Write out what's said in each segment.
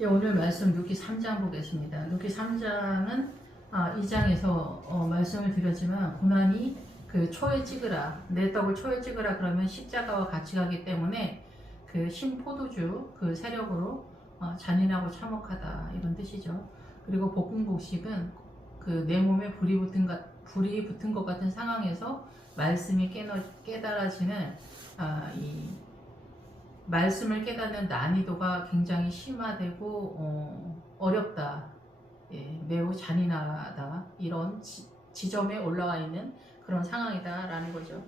예, 오늘 말씀 루키 3장 보겠습니다. 루키 3장은 2장에서 말씀을 드렸지만 고난이 그 초에 찍으라, 내 떡을 초에 찍으라 그러면 십자가와 같이 가기 때문에 그 신포도주 그 세력으로 잔인하고 참혹하다 이런 뜻이죠. 그리고 볶음곡식은 그 내 몸에 불이 붙은 것 같은 상황에서 말씀이 깨달아지는 이 말씀을 깨닫는 난이도가 굉장히 심화되고 어렵다, 예, 매우 잔인하다 이런 지점에 올라와 있는 그런 상황이다라는 거죠.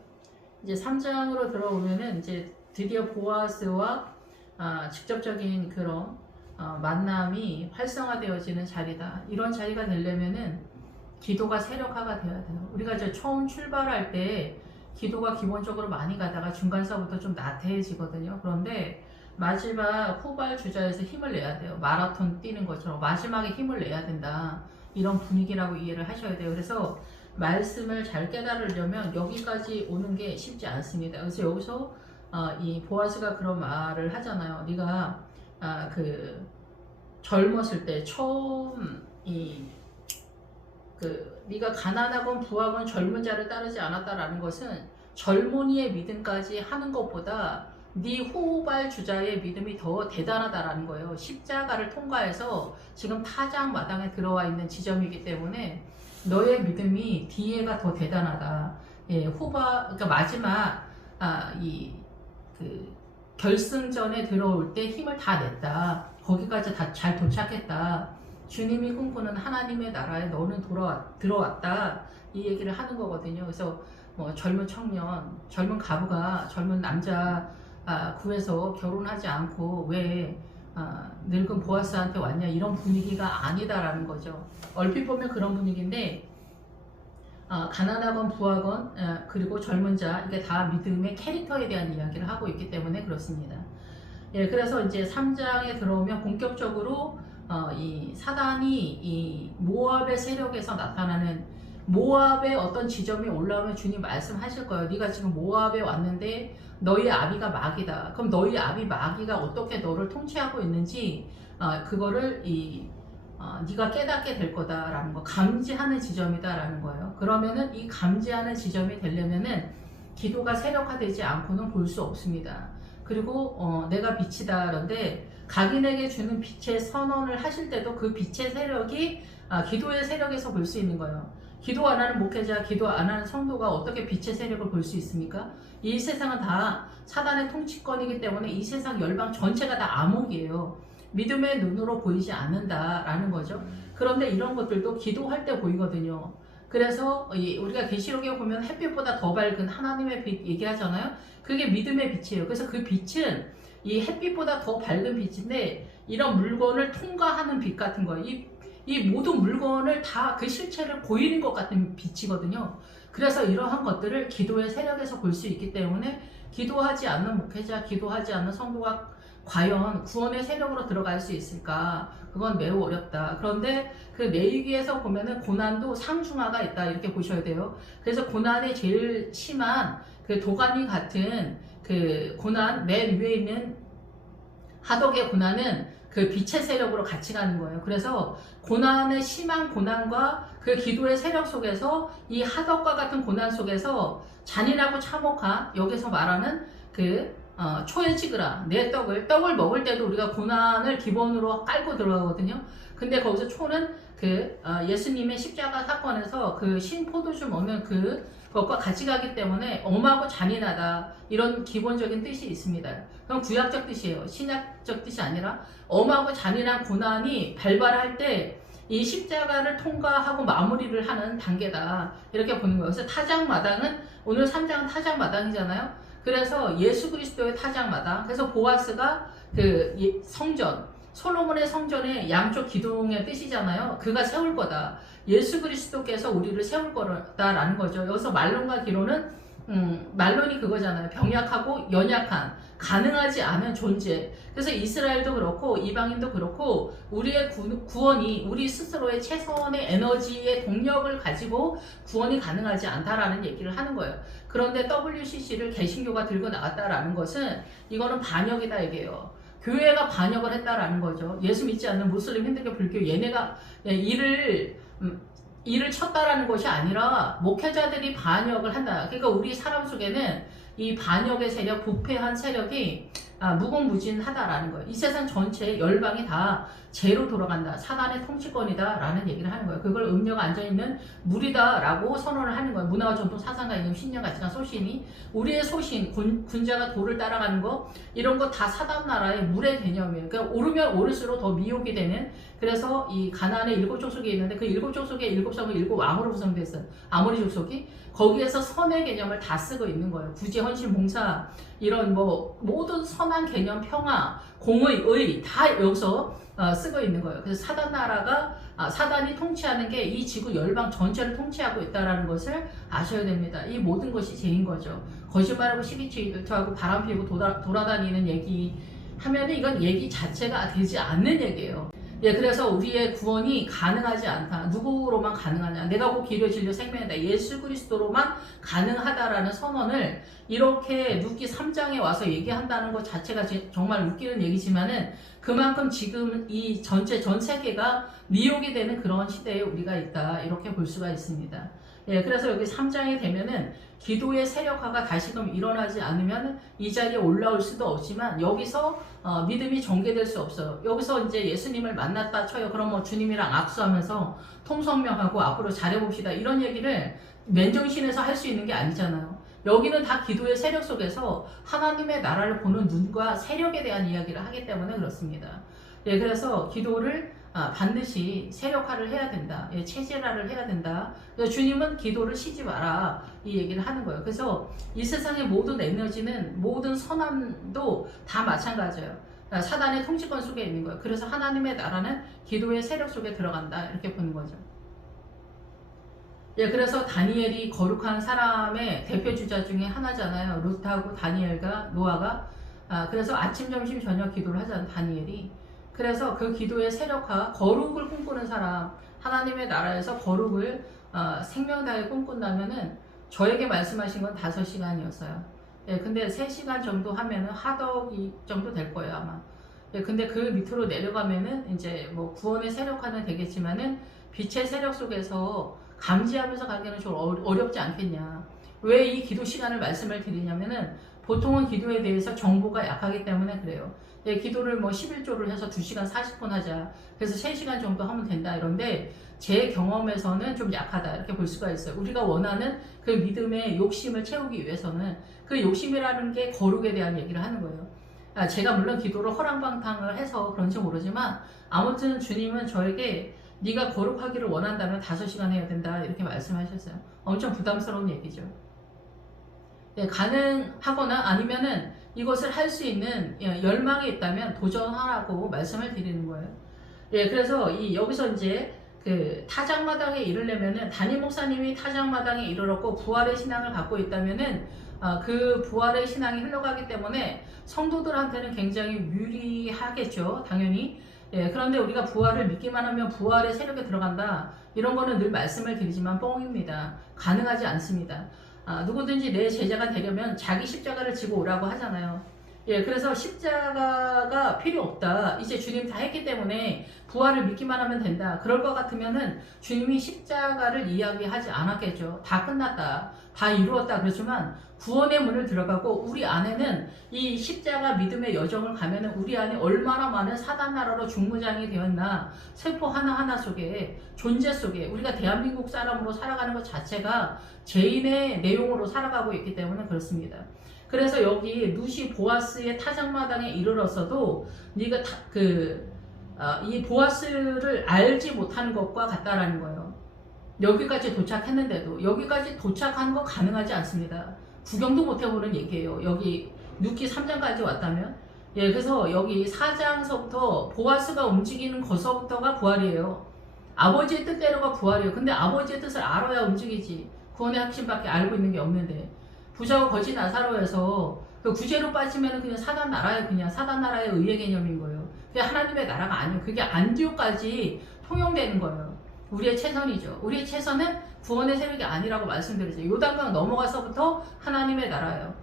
이제 3장으로 들어오면은 이제 드디어 보아스와 직접적인 그런 만남이 활성화되어지는 자리다. 이런 자리가 되려면은 기도가 세력화가 되어야 돼요. 우리가 이제 처음 출발할 때 기도가 기본적으로 많이 가다가 중간서부터 좀 나태해지거든요. 그런데 마지막 후발 주자에서 힘을 내야 돼요. 마라톤 뛰는 것처럼 마지막에 힘을 내야 된다. 이런 분위기라고 이해를 하셔야 돼요. 그래서 말씀을 잘 깨달으려면 여기까지 오는 게 쉽지 않습니다. 그래서 여기서 이 보아스가 그런 말을 하잖아요. 네가 그 젊었을 때 처음 네가 가난하건 부하건 젊은 자를 따르지 않았다라는 것은 젊은이의 믿음까지 하는 것보다 네 후발 주자의 믿음이 더 대단하다라는 거예요. 십자가를 통과해서 지금 타장 마당에 들어와 있는 지점이기 때문에 너의 믿음이 뒤에가 더 대단하다. 예, 그러니까 마지막 그 결승전에 들어올 때 힘을 다 냈다. 거기까지 다 잘 도착했다. 주님이 꿈꾸는 하나님의 나라에 너는 들어왔다. 이 얘기를 하는 거거든요. 그래서 뭐 젊은 청년, 젊은 가부가 젊은 남자 구해서 결혼하지 않고 왜 늙은 보아스한테 왔냐 이런 분위기가 아니다라는 거죠. 얼핏 보면 그런 분위기인데 가난하건 부하건 그리고 젊은 자 이게 다 믿음의 캐릭터에 대한 이야기를 하고 있기 때문에 그렇습니다. 예, 그래서 이제 3장에 들어오면 본격적으로 이 사단이 이 모압의 세력에서 나타나는 모압의 어떤 지점이 올라오면 주님 말씀하실 거예요. 네가 지금 모압에 왔는데 너희 아비가 마귀다. 그럼 너희 아비 마귀가 어떻게 너를 통치하고 있는지 그거를 네가 깨닫게 될 거다라는 거, 감지하는 지점이다라는 거예요. 그러면은 이 감지하는 지점이 되려면은 기도가 세력화되지 않고는 볼 수 없습니다. 그리고 내가 빛이다. 그런데 각인에게 주는 빛의 선언을 하실 때도 그 빛의 세력이 기도의 세력에서 볼 수 있는 거예요. 기도 안 하는 목회자, 기도 안 하는 성도가 어떻게 빛의 세력을 볼 수 있습니까? 이 세상은 다 사단의 통치권이기 때문에 이 세상 열방 전체가 다 암흑이에요. 믿음의 눈으로 보이지 않는다라는 거죠. 그런데 이런 것들도 기도할 때 보이거든요. 그래서 우리가 계시록에 보면 햇빛보다 더 밝은 하나님의 빛 얘기하잖아요. 그게 믿음의 빛이에요. 그래서 그 빛은 이 햇빛보다 더 밝은 빛인데 이런 물건을 통과하는 빛 같은 거예요. 이 모든 물건을 다 그 실체를 보이는 것 같은 빛이거든요. 그래서 이러한 것들을 기도의 세력에서 볼 수 있기 때문에 기도하지 않는 목회자, 기도하지 않는 성도가 과연 구원의 세력으로 들어갈 수 있을까? 그건 매우 어렵다. 그런데 그 내위기에서 보면은 고난도 상중하가 있다 이렇게 보셔야 돼요. 그래서 고난이 제일 심한 그 도가니 같은 그 고난 맨 위에 있는 하덕의 고난은 그 빛의 세력으로 같이 가는 거예요. 그래서 고난의 심한 고난과 그 기도의 세력 속에서 이 하덕과 같은 고난 속에서 잔인하고 참혹한 여기서 말하는 초에 찍으라 내 떡을 먹을 때도 우리가 고난을 기본으로 깔고 들어가거든요. 근데 거기서 초는 예수님의 십자가 사건에서 그 신포도주 먹는 그것과 같이 가기 때문에 엄하고 잔인하다 이런 기본적인 뜻이 있습니다. 그럼 구약적 뜻이에요. 신약적 뜻이 아니라 엄하고 잔인한 고난이 발발할 때 이 십자가를 통과하고 마무리를 하는 단계다 이렇게 보는 거예요. 그래서 타작마당은 오늘 3장은 타작마당이잖아요. 그래서 예수 그리스도의 타작마당. 그래서 보아스가 성전, 솔로몬의 성전의 양쪽 기둥의 뜻이잖아요. 그가 세울 거다. 예수 그리스도께서 우리를 세울 거다라는 거죠. 여기서 말론과 기로는 말론이 그거잖아요. 병약하고 연약한, 가능하지 않은 존재. 그래서 이스라엘도 그렇고 이방인도 그렇고 우리의 구원이 우리 스스로의 최선의 에너지의 동력을 가지고 구원이 가능하지 않다라는 얘기를 하는 거예요. 그런데 WCC를 개신교가 들고 나왔다라는 것은 이거는 반역이다 얘기예요. 교회가 반역을 했다라는 거죠. 예수 믿지 않는 무슬림, 힌두교, 불교 얘네가 일을 쳤다라는 것이 아니라 목회자들이 반역을 한다. 그러니까 우리 사람 속에는 이 반역의 세력, 부패한 세력이 무궁무진하다라는 거예요. 이 세상 전체 열방이 다 죄로 돌아간다. 사단의 통치권이다 라는 얘기를 하는 거예요. 그걸 음녀가 앉아있는 물이다 라고 선언을 하는 거예요. 문화와 전통, 사상과 이념, 신념, 가치관, 소신이 우리의 소신, 군자가 돌을 따라가는 거 이런 거 다 사단 나라의 물의 개념이에요. 그러니까 오르면 오를수록 더 미혹이 되는, 그래서 이 가나안의 7족속이 있는데 그 7족속의 7성은 7왕으로 구성되어 있어요. 아모리 족속이 거기에서 선의 개념을 다 쓰고 있는 거예요. 구제, 헌신, 봉사 이런 뭐 모든 선한 개념, 평화, 공의, 의 다 여기서 쓰고 있는 거예요. 그래서 사단 나라가 사단이 통치하는 게 이 지구 열방 전체를 통치하고 있다는 것을 아셔야 됩니다. 이 모든 것이 죄인 거죠. 거짓말하고 시기치 질투하고 바람 피우고 돌아다니는 얘기 하면 이건 얘기 자체가 되지 않는 얘기예요. 예, 그래서 우리의 구원이 가능하지 않다. 누구로만 가능하냐? 내가 곧 길이요 진리요 생명이다. 예수 그리스도로만 가능하다라는 선언을 이렇게 누기 3장에 와서 얘기한다는 것 자체가 정말 웃기는 얘기지만은 그만큼 지금 이 전체 전 세계가 미혹이 되는 그런 시대에 우리가 있다. 이렇게 볼 수가 있습니다. 예, 그래서 여기 3장에 되면은 기도의 세력화가 다시금 일어나지 않으면 이 자리에 올라올 수도 없지만 여기서 믿음이 전개될 수 없어요. 여기서 이제 예수님을 만났다 쳐요. 그럼 뭐 주님이랑 악수하면서 통성명하고 앞으로 잘해봅시다. 이런 얘기를 맨정신에서 할 수 있는 게 아니잖아요. 여기는 다 기도의 세력 속에서 하나님의 나라를 보는 눈과 세력에 대한 이야기를 하기 때문에 그렇습니다. 예, 그래서 기도를 반드시 세력화를 해야 된다. 예, 체질화를 해야 된다. 주님은 기도를 쉬지 마라. 이 얘기를 하는 거예요. 그래서 이 세상의 모든 에너지는, 모든 선함도 다 마찬가지예요. 사단의 통치권 속에 있는 거예요. 그래서 하나님의 나라는 기도의 세력 속에 들어간다. 이렇게 보는 거죠. 예, 그래서 다니엘이 거룩한 사람의 대표 주자 중에 하나잖아요. 루트하고 다니엘과 노아가. 그래서 아침, 점심, 저녁 기도를 하잖아요. 다니엘이. 그래서 그 기도의 세력화, 거룩을 꿈꾸는 사람, 하나님의 나라에서 거룩을 생명 다해 꿈꾼다면은 저에게 말씀하신 건 5시간이었어요. 예, 근데 3시간 정도 하면은 하덕이 정도 될 거예요, 아마. 예, 근데 그 밑으로 내려가면은 이제 뭐 구원의 세력화는 되겠지만은 빛의 세력 속에서 감지하면서 가기는 좀 어렵지 않겠냐. 왜 이 기도 시간을 말씀을 드리냐면은 보통은 기도에 대해서 정보가 약하기 때문에 그래요. 예, 기도를 뭐 11조를 해서 2시간 40분 하자. 그래서 3시간 정도 하면 된다. 이런데 제 경험에서는 좀 약하다. 이렇게 볼 수가 있어요. 우리가 원하는 그 믿음의 욕심을 채우기 위해서는 그 욕심이라는 게 거룩에 대한 얘기를 하는 거예요. 제가 물론 기도를 허랑방탕을 해서 그런지 모르지만 아무튼 주님은 저에게 네가 거룩하기를 원한다면 5시간 해야 된다. 이렇게 말씀하셨어요. 엄청 부담스러운 얘기죠. 네, 가능하거나 아니면은 이것을 할 수 있는 열망이 있다면 도전하라고 말씀을 드리는 거예요. 예, 그래서 여기서 이제 그 타작마당에 이르려면은 담임 목사님이 타작마당에 이르렀고 부활의 신앙을 갖고 있다면은 그 부활의 신앙이 흘러가기 때문에 성도들한테는 굉장히 유리하겠죠, 당연히. 예, 그런데 우리가 부활을 믿기만 하면 부활의 세력에 들어간다. 이런 거는 늘 말씀을 드리지만 뻥입니다. 가능하지 않습니다. 누구든지 내 제자가 되려면 자기 십자가를 지고 오라고 하잖아요. 예, 그래서 십자가가 필요 없다. 이제 주님 다 했기 때문에 부활을 믿기만 하면 된다. 그럴 것 같으면은 주님이 십자가를 이야기하지 않았겠죠. 다 끝났다. 다 이루었다. 그렇지만 구원의 문을 들어가고 우리 안에는 이 십자가 믿음의 여정을 가면은 우리 안에 얼마나 많은 사단 나라로 중무장이 되었나. 세포 하나하나 속에, 존재 속에 우리가 대한민국 사람으로 살아가는 것 자체가 죄인의 내용으로 살아가고 있기 때문에 그렇습니다. 그래서 여기 누시 보아스의 타작마당에 이르렀어도 네가 이 보아스를 알지 못하는 것과 같다라는 거예요. 여기까지 도착했는데도 여기까지 도착하는 거 가능하지 않습니다. 구경도 못 해보는 얘기예요. 여기 누기 3장까지 왔다면. 예, 그래서 여기 4장서부터 보아스가 움직이는 것서부터가 부활이에요. 아버지의 뜻대로가 부활이에요. 근데 아버지의 뜻을 알아야 움직이지. 구원의 핵심밖에 알고 있는 게 없는데. 부자와 거지 나사로에서 그 구제로 빠지면 그냥 사단 나라의 의의 개념인 거예요. 그게 하나님의 나라가 아니에요. 그게 안디옥까지 통용되는 거예요. 우리의 최선이죠. 우리의 최선은 구원의 세력이 아니라고 말씀드리죠. 요단강 넘어가서부터 하나님의 나라예요.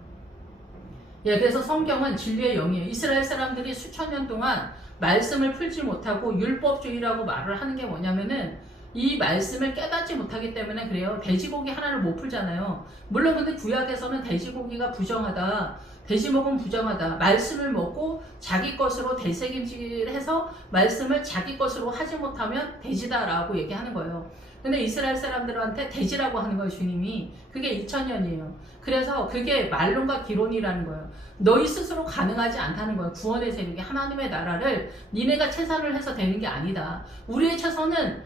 예, 그래서 성경은 진리의 영이에요. 이스라엘 사람들이 수천 년 동안 말씀을 풀지 못하고 율법주의라고 말을 하는 게 뭐냐면은 이 말씀을 깨닫지 못하기 때문에 그래요. 돼지고기 하나를 못 풀잖아요. 물론 근데 구약에서는 돼지고기가 부정하다. 돼지목은 부정하다. 말씀을 먹고 자기 것으로 되새김질해서 말씀을 자기 것으로 하지 못하면 돼지다라고 얘기하는 거예요. 근데 이스라엘 사람들한테 돼지라고 하는 거예요, 주님이. 그게 2000년이에요. 그래서 그게 말론과 기론이라는 거예요. 너희 스스로 가능하지 않다는 거예요. 구원의 세력이 하나님의 나라를 니네가 최선을 해서 되는 게 아니다. 우리의 최선은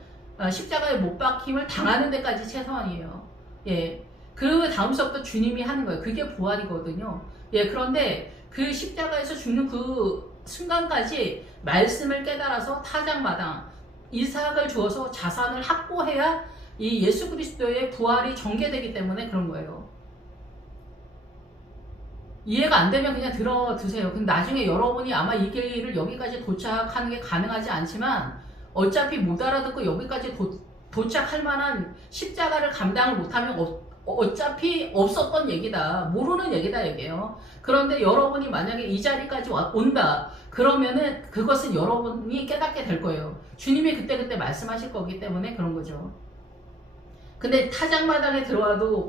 십자가에 못 박힘을 당하는 데까지 최선이에요. 예. 그 다음서부터 주님이 하는 거예요. 그게 부활이거든요. 예. 그런데 그 십자가에서 죽는 그 순간까지 말씀을 깨달아서 타작마당 이삭을 주어서 자산을 확보해야 이 예수 그리스도의 부활이 전개되기 때문에 그런 거예요. 이해가 안 되면 그냥 들어두세요. 근데 나중에 여러분이 아마 이 길을 여기까지 도착하는 게 가능하지 않지만 어차피 못 알아듣고 여기까지 도착할 만한 십자가를 감당을 못하면 어차피 없었던 얘기다. 모르는 얘기다 얘기예요. 그런데 여러분이 만약에 이 자리까지 온다. 그러면은 그것은 여러분이 깨닫게 될 거예요. 주님이 그때그때 말씀하실 거기 때문에 그런 거죠. 근데 타작마당에 들어와도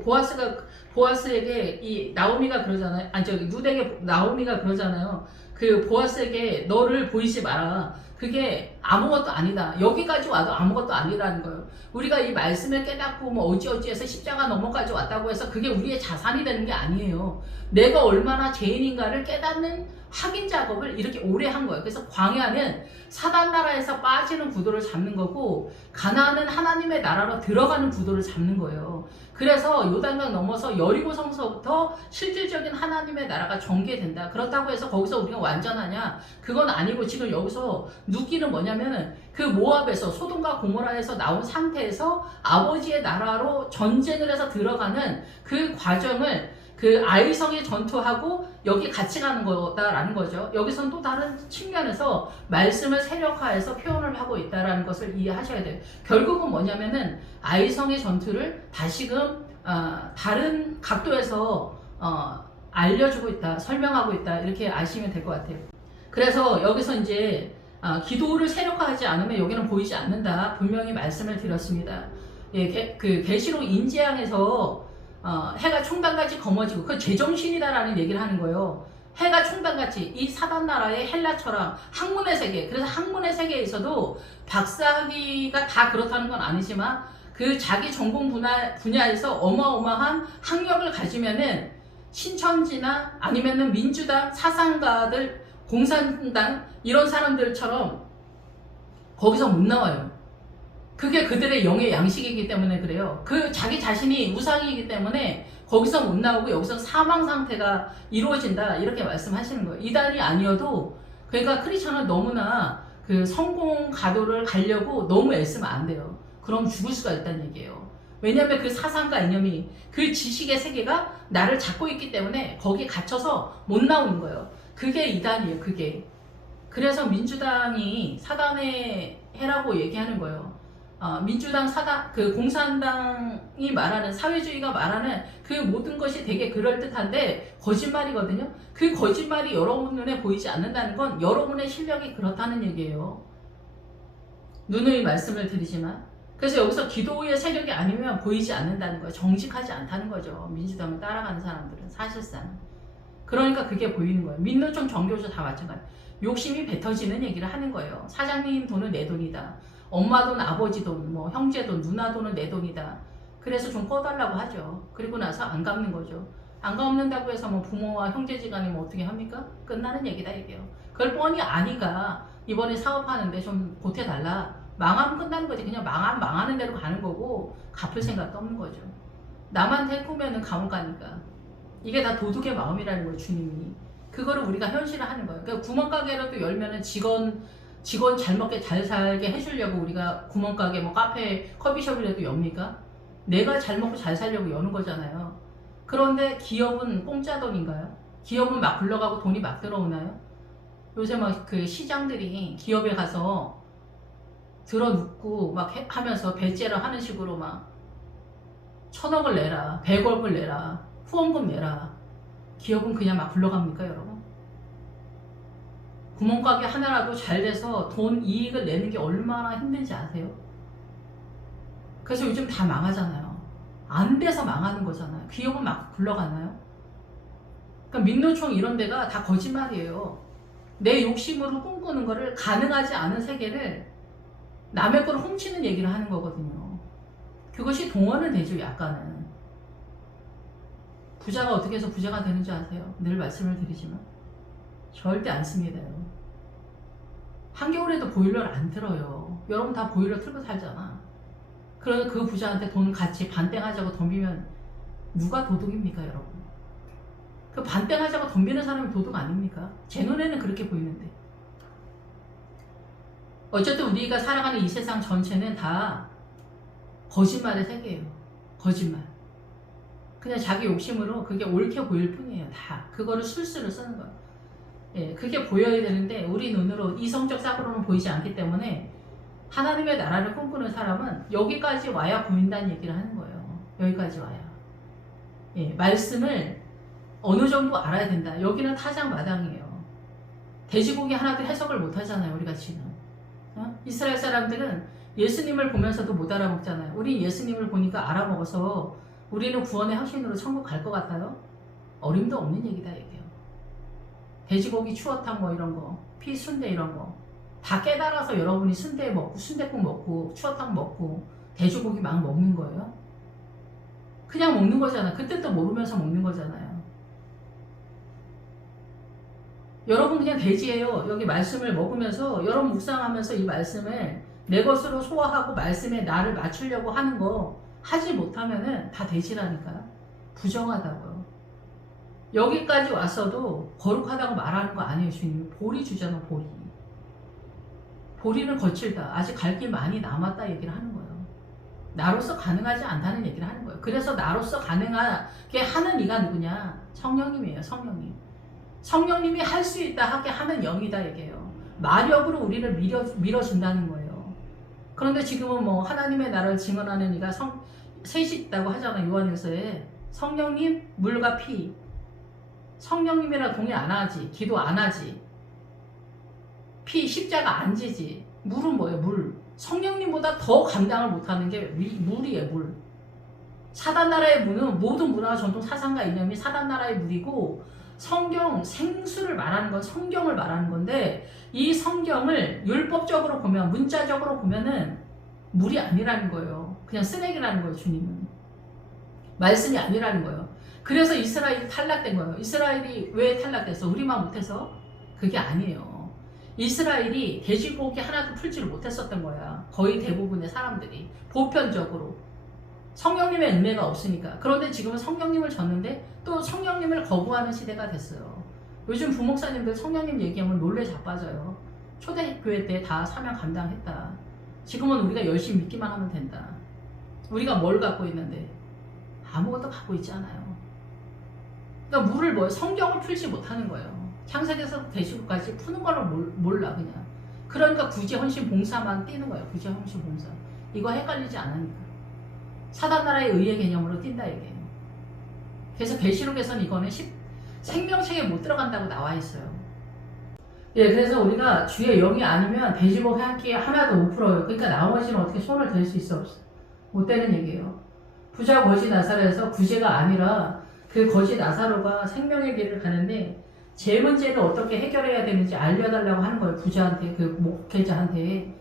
보아스에게 이 나오미가 그러잖아요. 아니 저기 룻에게 나오미가 그러잖아요. 그 보아스에게 너를 보이지 마라. 그게 아무것도 아니다. 여기까지 와도 아무것도 아니라는 거예요. 우리가 이 말씀을 깨닫고 뭐 어찌어찌해서 십자가 넘어까지 왔다고 해서 그게 우리의 자산이 되는 게 아니에요. 내가 얼마나 죄인인가를 깨닫는 확인 작업을 이렇게 오래 한 거예요. 그래서 광야는 사단 나라에서 빠지는 구도를 잡는 거고 가나안은 하나님의 나라로 들어가는 구도를 잡는 거예요. 그래서 요단강 넘어서 여리고 성서부터 실질적인 하나님의 나라가 전개된다. 그렇다고 해서 거기서 우리가 완전하냐? 그건 아니고 지금 여기서 누기는 뭐냐면은 그 모압에서 소돔과 고모라에서 나온 상태에서 아버지의 나라로 전쟁을 해서 들어가는 그 과정을 그 아이성의 전투하고 여기 같이 가는 거다라는 거죠. 여기서는 또 다른 측면에서 말씀을 세력화해서 표현을 하고 있다라는 것을 이해하셔야 돼요. 결국은 뭐냐면은 아이성의 전투를 다시금 다른 각도에서 알려주고 있다, 설명하고 있다 이렇게 아시면 될 것 같아요. 그래서 여기서 이제 기도를 세력화하지 않으면 여기는 보이지 않는다. 분명히 말씀을 드렸습니다. 예, 그 계시록 인재양에서 해가 총단같이 검어지고 그 제정신이다라는 얘기를 하는 거예요. 해가 총단같이 이 사단나라의 헬라 철학 학문의 세계, 그래서 학문의 세계에서도 박사학위가 다 그렇다는 건 아니지만 그 자기 전공 분야에서 어마어마한 학력을 가지면은 신천지나 아니면은 민주당 사상가들 공산당 이런 사람들처럼 거기서 못 나와요. 그게 그들의 영의 양식이기 때문에 그래요. 그 자기 자신이 우상이기 때문에 거기서 못 나오고 여기서 사망 상태가 이루어진다 이렇게 말씀하시는 거예요. 이단이 아니어도 그러니까 크리스천은 너무나 그 성공 가도를 가려고 너무 애쓰면 안 돼요. 그럼 죽을 수가 있다는 얘기예요. 왜냐하면 그 사상과 이념이 그 지식의 세계가 나를 잡고 있기 때문에 거기에 갇혀서 못 나오는 거예요. 그게 이단이에요. 그게. 그래서 민주당이 사단의 해라고 얘기하는 거예요. 민주당 그 공산당이 말하는 사회주의가 말하는 그 모든 것이 되게 그럴듯한데 거짓말이거든요. 그 거짓말이 여러분 눈에 보이지 않는다는 건 여러분의 실력이 그렇다는 얘기예요. 누누이 말씀을 드리지만 그래서 여기서 기도의 세력이 아니면 보이지 않는다는 거예요. 정직하지 않다는 거죠. 민주당을 따라가는 사람들은 사실상. 그러니까 그게 보이는 거예요. 믿는 좀 정교조 다 마찬가지. 욕심이 뱉어지는 얘기를 하는 거예요. 사장님 돈은 내 돈이다. 엄마 돈, 아버지 돈, 뭐 형제 돈, 누나 돈은 내 돈이다. 그래서 좀 꺼달라고 하죠. 그리고 나서 안 갚는 거죠. 안 갚는다고 해서 뭐 부모와 형제지간이 뭐 어떻게 합니까? 끝나는 얘기다 이게요. 그걸 뻔히 아니까 이번에 사업하는데 좀 보태달라. 망하면 끝나는 거지. 그냥 망하는 대로 가는 거고 갚을 생각도 없는 거죠. 남한테 꾸면은 감옥 가니까. 이게 다 도둑의 마음이라는 거예요. 주님이. 그거를 우리가 현실화하는 거예요. 그러니까 구멍가게라도 열면은 직원 잘 먹게 잘 살게 해주려고 우리가 구멍가게 뭐 카페 커피숍이라도 엽니까? 내가 잘 먹고 잘 살려고 여는 거잖아요. 그런데 기업은 공짜 돈인가요? 기업은 막 굴러가고 돈이 막 들어오나요? 요새 막 그 시장들이 기업에 가서 들어눕고 막 하면서 배째를 하는 식으로 막 1000억을 내라, 100억을 내라, 후원금 내라. 기업은 그냥 막 굴러갑니까 여러분? 구멍가게 하나라도 잘 돼서 돈 이익을 내는 게 얼마나 힘든지 아세요? 그래서 요즘 다 망하잖아요. 안 돼서 망하는 거잖아요. 기업은 막 굴러가나요? 그러니까 민노총 이런 데가 다 거짓말이에요. 내 욕심으로 꿈꾸는 거를 가능하지 않은 세계를 남의 걸 훔치는 얘기를 하는 거거든요. 그것이 동원은 되죠, 약간은. 부자가 어떻게 해서 부자가 되는 줄 아세요? 늘 말씀을 드리지만 절대 안 씁니다. 한겨울에도 보일러를 안 틀어요. 여러분 다 보일러 틀고 살잖아. 그러면 그 부자한테 돈 같이 반땡하자고 덤비면 누가 도둑입니까, 여러분? 그 반땡하자고 덤비는 사람이 도둑 아닙니까? 제 눈에는 그렇게 보이는데. 어쨌든 우리가 살아가는 이 세상 전체는 다 거짓말의 세계예요. 거짓말. 그냥 자기 욕심으로 그게 옳게 보일 뿐이에요. 다. 그거를 술수를 쓰는 거예요. 예, 그게 보여야 되는데 우리 눈으로 이성적 사고로는 보이지 않기 때문에 하나님의 나라를 꿈꾸는 사람은 여기까지 와야 보인다는 얘기를 하는 거예요. 여기까지 와야. 예, 말씀을 어느 정도 알아야 된다. 여기는 타작마당이에요. 돼지고기 하나도 해석을 못 하잖아요. 우리가 지금. 이스라엘 사람들은 예수님을 보면서도 못 알아먹잖아요. 우리 예수님을 보니까 알아먹어서 우리는 구원의 확신으로 천국 갈 것 같아요? 어림도 없는 얘기다 얘기해요. 돼지고기 추어탕 뭐 이런 거, 피순대 이런 거 다 깨달아서 여러분이 순대 먹고 순댓국 먹고 추어탕 먹고 돼지고기 막 먹는 거예요? 그냥 먹는 거잖아. 그때 또 모르면서 먹는 거잖아요. 여러분 그냥 돼지예요. 여기 말씀을 먹으면서 여러분 묵상하면서 이 말씀을 내 것으로 소화하고 말씀에 나를 맞추려고 하는 거 하지 못하면은 다 돼지라니까요. 부정하다고요. 여기까지 왔어도 거룩하다고 말하는 거 아니에요. 주님이 보리 주잖아. 보리. 보리는 거칠다. 아직 갈 길 많이 남았다 얘기를 하는 거예요. 나로서 가능하지 않다는 얘기를 하는 거예요. 그래서 나로서 가능하게 하는 이가 누구냐? 성령님이에요. 성령님. 성령님이 할 수 있다 하게 하는 영이다 얘기해요. 마력으로 우리를 밀어준다는 거예요. 그런데 지금은 뭐 하나님의 나라를 증언하는 이가 셋이 있다고 하잖아요. 요한일서에. 성령님, 물과 피. 성령님이랑 동의 안 하지. 기도 안 하지. 피, 십자가 안 지지. 물은 뭐예요? 물. 성령님보다 더 감당을 못하는 게 물이에요. 물. 사단나라의 물은 모든 문화와 전통 사상과 이념이 사단나라의 물이고 성경, 생수를 말하는 건 성경을 말하는 건데 이 성경을 율법적으로 보면 문자적으로 보면은 물이 아니라는 거예요. 그냥 쓰레기라는 거예요. 주님은. 말씀이 아니라는 거예요. 그래서 이스라엘이 탈락된 거예요. 이스라엘이 왜 탈락됐어? 우리만 못해서? 그게 아니에요. 이스라엘이 돼지고기 하나도 풀지를 못했었던 거야. 거의 대부분의 사람들이. 보편적으로. 성령님의 은혜가 없으니까. 그런데 지금은 성령님을 줬는데 또 성령님을 거부하는 시대가 됐어요. 요즘 부목사님들 성령님 얘기하면 놀래 자빠져요. 초대교회 때 다 사명 감당했다. 지금은 우리가 열심히 믿기만 하면 된다. 우리가 뭘 갖고 있는데? 아무것도 갖고 있지 않아요. 그러니까 물을 성경을 풀지 못하는 거예요. 창세기에서 계시록까지 푸는 걸 몰라 그냥. 그러니까 구제 헌신 봉사만 띄는 거예요. 구제 헌신 봉사. 이거 헷갈리지 않으니까. 사단나라의 의의 개념으로 띈다 얘기예요. 그래서 계시록에서는 이거는 생명책에 못 들어간다고 나와 있어요. 예, 그래서 우리가 주의 영이 아니면 돼지고기 한 끼 하나도 못 풀어요. 그러니까 나머지는 어떻게 손을 댈 수 있어? 없어. 못 되는 얘기예요. 부자 거지 나사로에서 구제가 아니라 그 거지 나사로가 생명의 길을 가는데 제 문제를 어떻게 해결해야 되는지 알려달라고 하는 거예요. 부자한테, 그 목회자한테.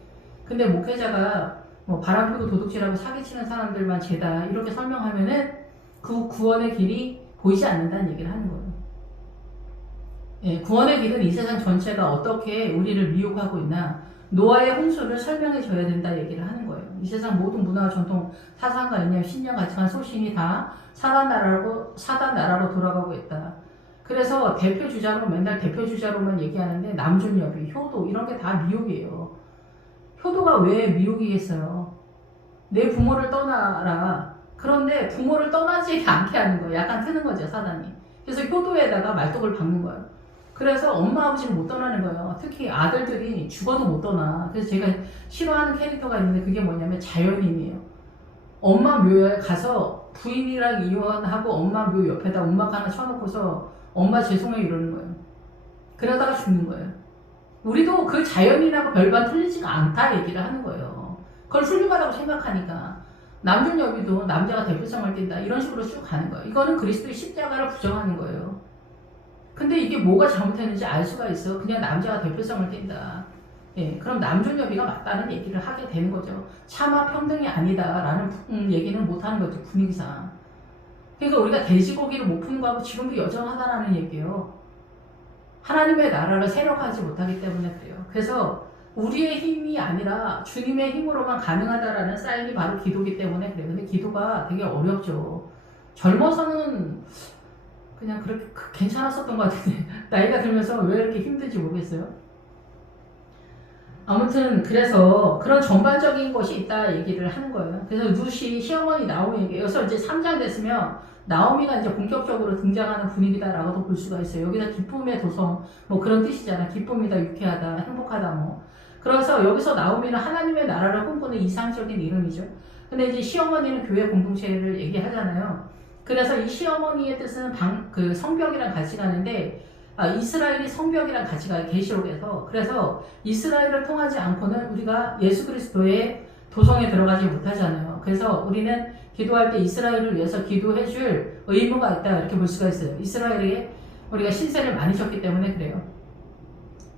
근데 목회자가 뭐 바람피고 도둑질하고 사기치는 사람들만 죄다 이렇게 설명하면은 그 구원의 길이 보이지 않는다는 얘기를 하는 거예요. 예, 구원의 길은 이 세상 전체가 어떻게 우리를 미혹하고 있나 노아의 홍수를 설명해 줘야 된다 얘기를 하는 거예요. 이 세상 모든 문화와 전통, 사상과 이념, 신념, 가치관, 소신이 다 사단 나라로 돌아가고 있다. 그래서 대표 주자로 맨날 대표 주자로만 얘기하는데 남존여비, 효도 이런 게 다 미혹이에요. 효도가 왜 미혹이겠어요? 내 부모를 떠나라. 그런데 부모를 떠나지 않게 하는 거예요. 약간 트는 거죠, 사단이. 그래서 효도에다가 말뚝을 박는 거예요. 그래서 엄마 아버지는 못 떠나는 거예요. 특히 아들들이 죽어도 못 떠나. 그래서 제가 싫어하는 캐릭터가 있는데 그게 뭐냐면 자연인이에요. 엄마 묘에 가서 부인이랑 이혼하고 엄마 묘 옆에다 움막 하나 쳐놓고서 엄마 죄송해 이러는 거예요. 그러다가 죽는 거예요. 우리도 그 자연인하고 별반 틀리지가 않다 얘기를 하는 거예요. 그걸 훌륭하다고 생각하니까. 남존여비도 남자가 대표성을 띈다 이런 식으로 쭉 가는 거예요. 이거는 그리스도의 십자가를 부정하는 거예요. 근데 이게 뭐가 잘못했는지 알 수가 있어. 그냥 남자가 대표성을 띈다. 예, 그럼 남존여비가 맞다는 얘기를 하게 되는 거죠. 차마 평등이 아니다라는 얘기는 못하는 거죠. 분위기상. 그러니까 우리가 돼지고기를 못 푸는 거하고 지금도 여전하다라는 얘기예요. 하나님의 나라를 세력화하지 못하기 때문에 그래요. 그래서 우리의 힘이 아니라 주님의 힘으로만 가능하다라는 사인이 바로 기도기 때문에 그래요. 근데 기도가 되게 어렵죠. 젊어서는 그냥 그렇게 괜찮았었던 것 같은데 나이가 들면서 왜 이렇게 힘든지 모르겠어요. 아무튼 그래서 그런 전반적인 것이 있다 얘기를 하는 거예요. 그래서 루시 시어머니 나오미에게 여기서 이제 3장 됐으면 나오미가 이제 본격적으로 등장하는 분위기다라고도 볼 수가 있어요. 여기서 기쁨의 도성 뭐 그런 뜻이잖아. 기쁨이다, 유쾌하다, 행복하다 뭐. 그래서 여기서 나오미는 하나님의 나라를 꿈꾸는 이상적인 이름이죠. 근데 이제 시어머니는 교회 공동체를 얘기하잖아요. 그래서 이 시어머니의 뜻은 그 성벽이랑 같이 가는데 이스라엘이 성벽이랑 같이 가요. 계시록에서. 그래서 이스라엘을 통하지 않고는 우리가 예수 그리스도의 도성에 들어가지 못하잖아요. 그래서 우리는 기도할 때 이스라엘을 위해서 기도해 줄 의무가 있다 이렇게 볼 수가 있어요. 이스라엘에 우리가 신세를 많이 졌기 때문에 그래요.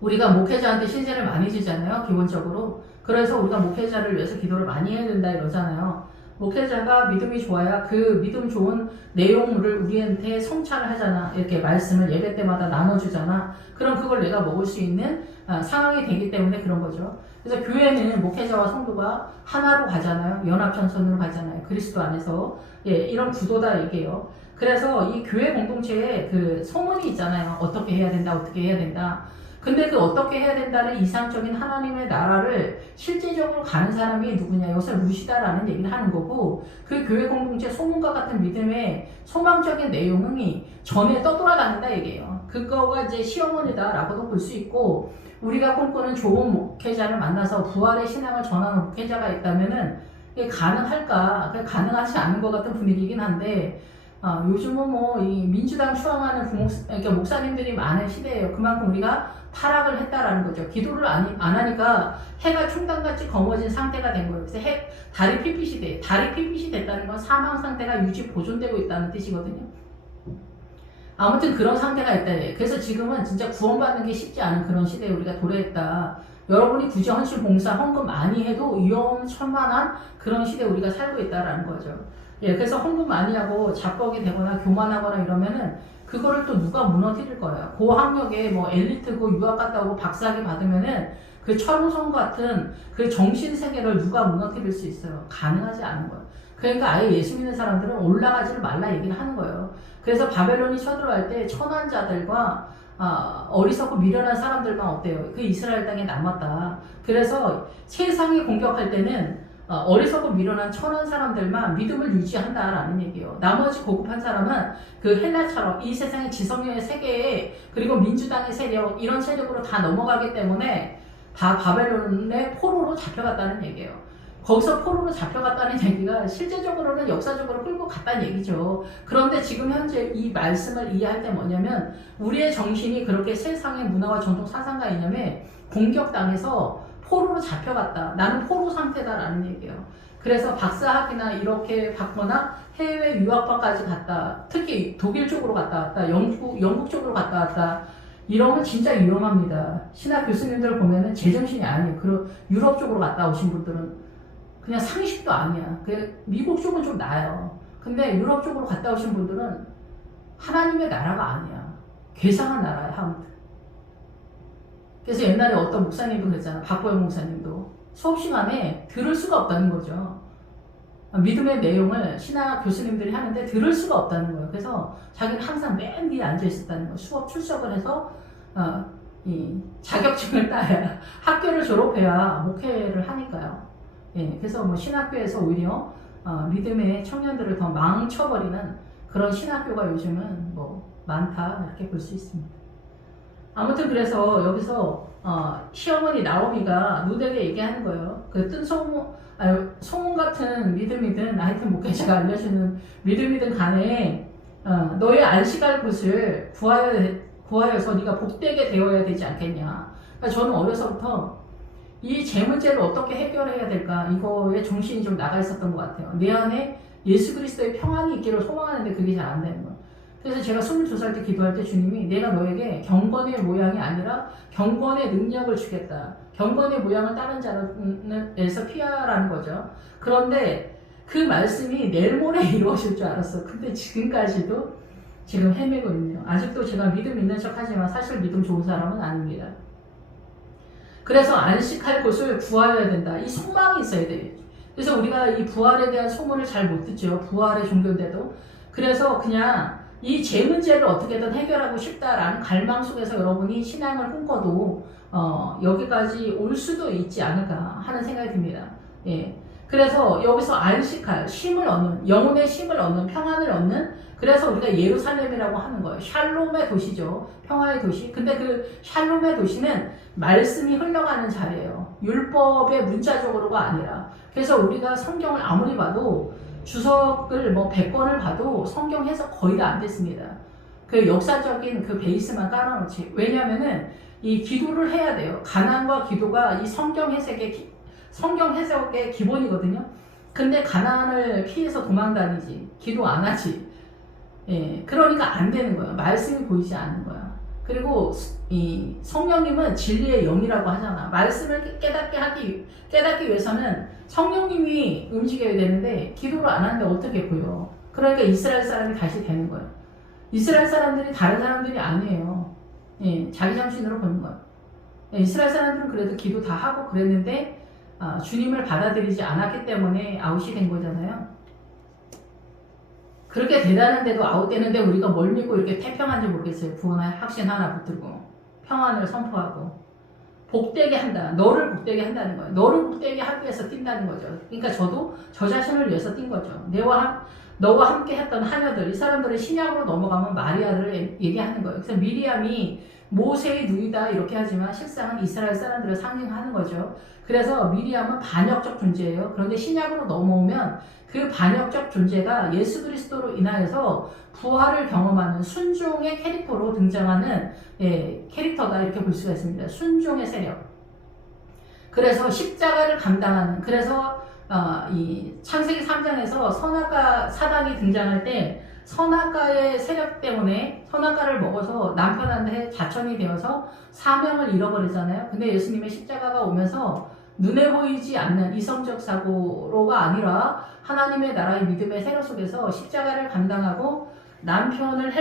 우리가 목회자한테 신세를 많이 지잖아요. 기본적으로. 그래서 우리가 목회자를 위해서 기도를 많이 해야 된다 이러잖아요. 목회자가 믿음이 좋아야 그 믿음 좋은 내용물을 우리한테 성찰을 하잖아. 이렇게 말씀을 예배 때마다 나눠주잖아. 그럼 그걸 내가 먹을 수 있는 상황이 되기 때문에 그런 거죠. 그래서 교회는 목회자와 성도가 하나로 가잖아요. 연합전선으로 가잖아요. 그리스도 안에서. 예, 이런 구도다 얘기예요. 그래서 이 교회 공동체에 그 소문이 있잖아요. 어떻게 해야 된다, 어떻게 해야 된다. 근데 그 어떻게 해야 된다는 이상적인 하나님의 나라를 실제적으로 가는 사람이 누구냐. 여기서 루시다라는 얘기를 하는 거고 그 교회 공동체 소문과 같은 믿음의 소망적인 내용이 전에 떠돌아다닌다 얘기예요. 그거가 이제 시어머니다라고도 볼 수 있고 우리가 꿈꾸는 좋은 목회자를 만나서 부활의 신앙을 전하는 목회자가 있다면은 이게 가능할까? 가능하지 않는 것 같은 분위기긴 한데 요즘은 뭐 이 민주당 추앙하는 그러니까 목사님들이 많은 시대예요. 그만큼 우리가 타락을 했다라는 거죠. 기도를 안 하니까 해가 충당같이 검어진 상태가 된 거예요. 그래서 달이 핏빛이 돼. 달이 핏빛이 됐다는 건 사망 상태가 유지 보존되고 있다는 뜻이거든요. 아무튼 그런 상태가 있다. 그래서 지금은 진짜 구원받는 게 쉽지 않은 그런 시대에 우리가 도래했다. 여러분이 굳이 헌신, 봉사, 헌금 많이 해도 위험천만한 그런 시대에 우리가 살고 있다라는 거죠. 예, 그래서 헌금 많이 하고 잡벅이 되거나 교만하거나 이러면은 그거를 또 누가 무너뜨릴 거예요. 고학력에 뭐 엘리트고 유학 갔다 오고 박사학위 받으면은 그 철우성 같은 그 정신세계를 누가 무너뜨릴 수 있어요. 가능하지 않은 거예요. 그러니까 아예 예수 믿는 사람들은 올라가지를 말라 얘기를 하는 거예요. 그래서 바벨론이 쳐들어갈 때 천한 자들과 어리석고 미련한 사람들만 어때요? 그 이스라엘 땅에 남았다. 그래서 세상이 공격할 때는 어리석고 미련한 천한 사람들만 믿음을 유지한다라는 얘기예요. 나머지 고급한 사람은 그 헬라처럼 이 세상의 지성의 세계에 그리고 민주당의 세력 이런 세력으로 다 넘어가기 때문에 다 바벨론의 포로로 잡혀갔다는 얘기예요. 거기서 포로로 잡혀갔다는 얘기가 실제적으로는 역사적으로 끌고 갔다는 얘기죠. 그런데 지금 현재 이 말씀을 이해할 때 뭐냐면 우리의 정신이 그렇게 세상의 문화와 전통 사상과 이념에 공격당해서 포로로 잡혀갔다. 나는 포로 상태다라는 얘기예요. 그래서 박사학위나 이렇게 받거나 해외 유학과까지 갔다. 특히 독일 쪽으로 갔다 왔다. 영국 쪽으로 갔다 왔다. 이러면 진짜 위험합니다. 신학 교수님들 보면은 제정신이 아니에요. 그리고 유럽 쪽으로 갔다 오신 분들은 그냥 상식도 아니야. 미국 쪽은 좀 나아요. 근데 유럽 쪽으로 갔다 오신 분들은 하나님의 나라가 아니야. 괴상한 나라야, 아무튼. 그래서 옛날에 어떤 목사님도 그랬잖아. 박보영 목사님도. 수업 시간에 들을 수가 없다는 거죠. 믿음의 내용을 신학 교수님들이 하는데 들을 수가 없다는 거예요. 그래서 자기는 항상 맨 뒤에 앉아 있었다는 거예요. 수업 출석을 해서 이 자격증을 따야 학교를 졸업해야 목회를 하니까요. 예, 그래서 뭐 신학교에서 오히려 믿음의 청년들을 더 망쳐버리는 그런 신학교가 요즘은 뭐 많다 이렇게 볼 수 있습니다. 아무튼 그래서 여기서 시어머니 나오미가 누드에게 얘기하는 거예요. 그 뜬 소문 같은 믿음이든 하여튼 목회자가 알려주는 믿음이든 간에 너의 안식할 곳을 구하여서 네가 복되게 되어야 되지 않겠냐. 그러니까 저는 어려서부터 이 재 문제를 어떻게 해결해야 될까 이거에 정신이 좀 나가 있었던 것 같아요. 내 안에 예수 그리스도의 평안이 있기를 소망하는데 그게 잘 안 되는 거예요. 그래서 제가 22살 때 기도할 때 주님이 내가 너에게 경건의 모양이 아니라 경건의 능력을 주겠다. 경건의 모양을 다른 자에서 피하라는 거죠. 그런데 그 말씀이 내일 모레 이루어질 줄 알았어. 근데 지금까지도 지금 헤매고 있네요. 아직도 제가 믿음 있는 척 하지만 사실 믿음 좋은 사람은 아닙니다. 그래서 안식할 곳을 구하여야 된다. 이 소망이 있어야 돼요. 그래서 우리가 이 부활에 대한 소문을 잘 못 듣죠. 부활의 종교인데도. 그래서 그냥 이 재 문제를 어떻게든 해결하고 싶다라는 갈망 속에서 여러분이 신앙을 꿈꿔도 여기까지 올 수도 있지 않을까 하는 생각이 듭니다. 예. 그래서 여기서 안식할, 쉼을 얻는, 영혼의 쉼을 얻는, 평안을 얻는, 그래서 우리가 예루살렘이라고 하는 거예요. 샬롬의 도시죠. 평화의 도시. 근데 그 샬롬의 도시는 말씀이 흘러가는 자리예요. 율법의 문자적으로가 아니라. 그래서 우리가 성경을 아무리 봐도 주석을 뭐 100권을 봐도 성경 해석 거의 다 안 됐습니다. 그 역사적인 그 베이스만 깔아놓지. 왜냐면은 이 기도를 해야 돼요. 가난과 기도가 이 성경 해석의 기본이거든요. 근데 가난을 피해서 도망다니지. 기도 안 하지. 예, 그러니까 안 되는 거예요. 말씀이 보이지 않는 거야. 그리고 이 성령님은 진리의 영이라고 하잖아. 말씀을 깨닫기 위해서는 성령님이 움직여야 되는데 기도를 안 하는데 어떻게 보여? 그러니까 이스라엘 사람이 다시 되는 거예요. 이스라엘 사람들이 다른 사람들이 아니에요. 예, 자기 정신으로 보는 거예요. 예, 이스라엘 사람들은 그래도 기도 다 하고 그랬는데 주님을 받아들이지 않았기 때문에 아웃이 된 거잖아요. 그렇게 대단한데도 아웃되는데 우리가 뭘 믿고 이렇게 태평한지 모르겠어요. 구원의 확신 하나 붙들고 평안을 선포하고 복되게 한다. 너를 복되게 한다는 거예요. 너를 복되게 하기 위해서 뛴다는 거죠. 그러니까 저도 저 자신을 위해서 뛴 거죠. 너와 함께 했던 하녀들, 이 사람들은 신약으로 넘어가면 마리아를 얘기하는 거예요. 그래서 미리암이 모세의 누이다 이렇게 하지만 실상은 이스라엘 사람들을 상징하는 거죠. 그래서 미리암은 반역적 존재예요. 그런데 신약으로 넘어오면 그 반역적 존재가 예수 그리스도로 인하여서 부활을 경험하는 순종의 캐릭터로 등장하는 캐릭터다 이렇게 볼 수가 있습니다. 순종의 세력. 그래서 십자가를 감당하는, 그래서 이 창세기 3장에서 선악과 사단이 등장할 때 선악과의 세력 때문에 선악과를 먹어서 남편한테 자천이 되어서 사명을 잃어버리잖아요. 근데 예수님의 십자가가 오면서 눈에 보이지 않는 이성적 사고로가 아니라 하나님의 나라의 믿음의 세력 속에서 십자가를 감당하고 남편을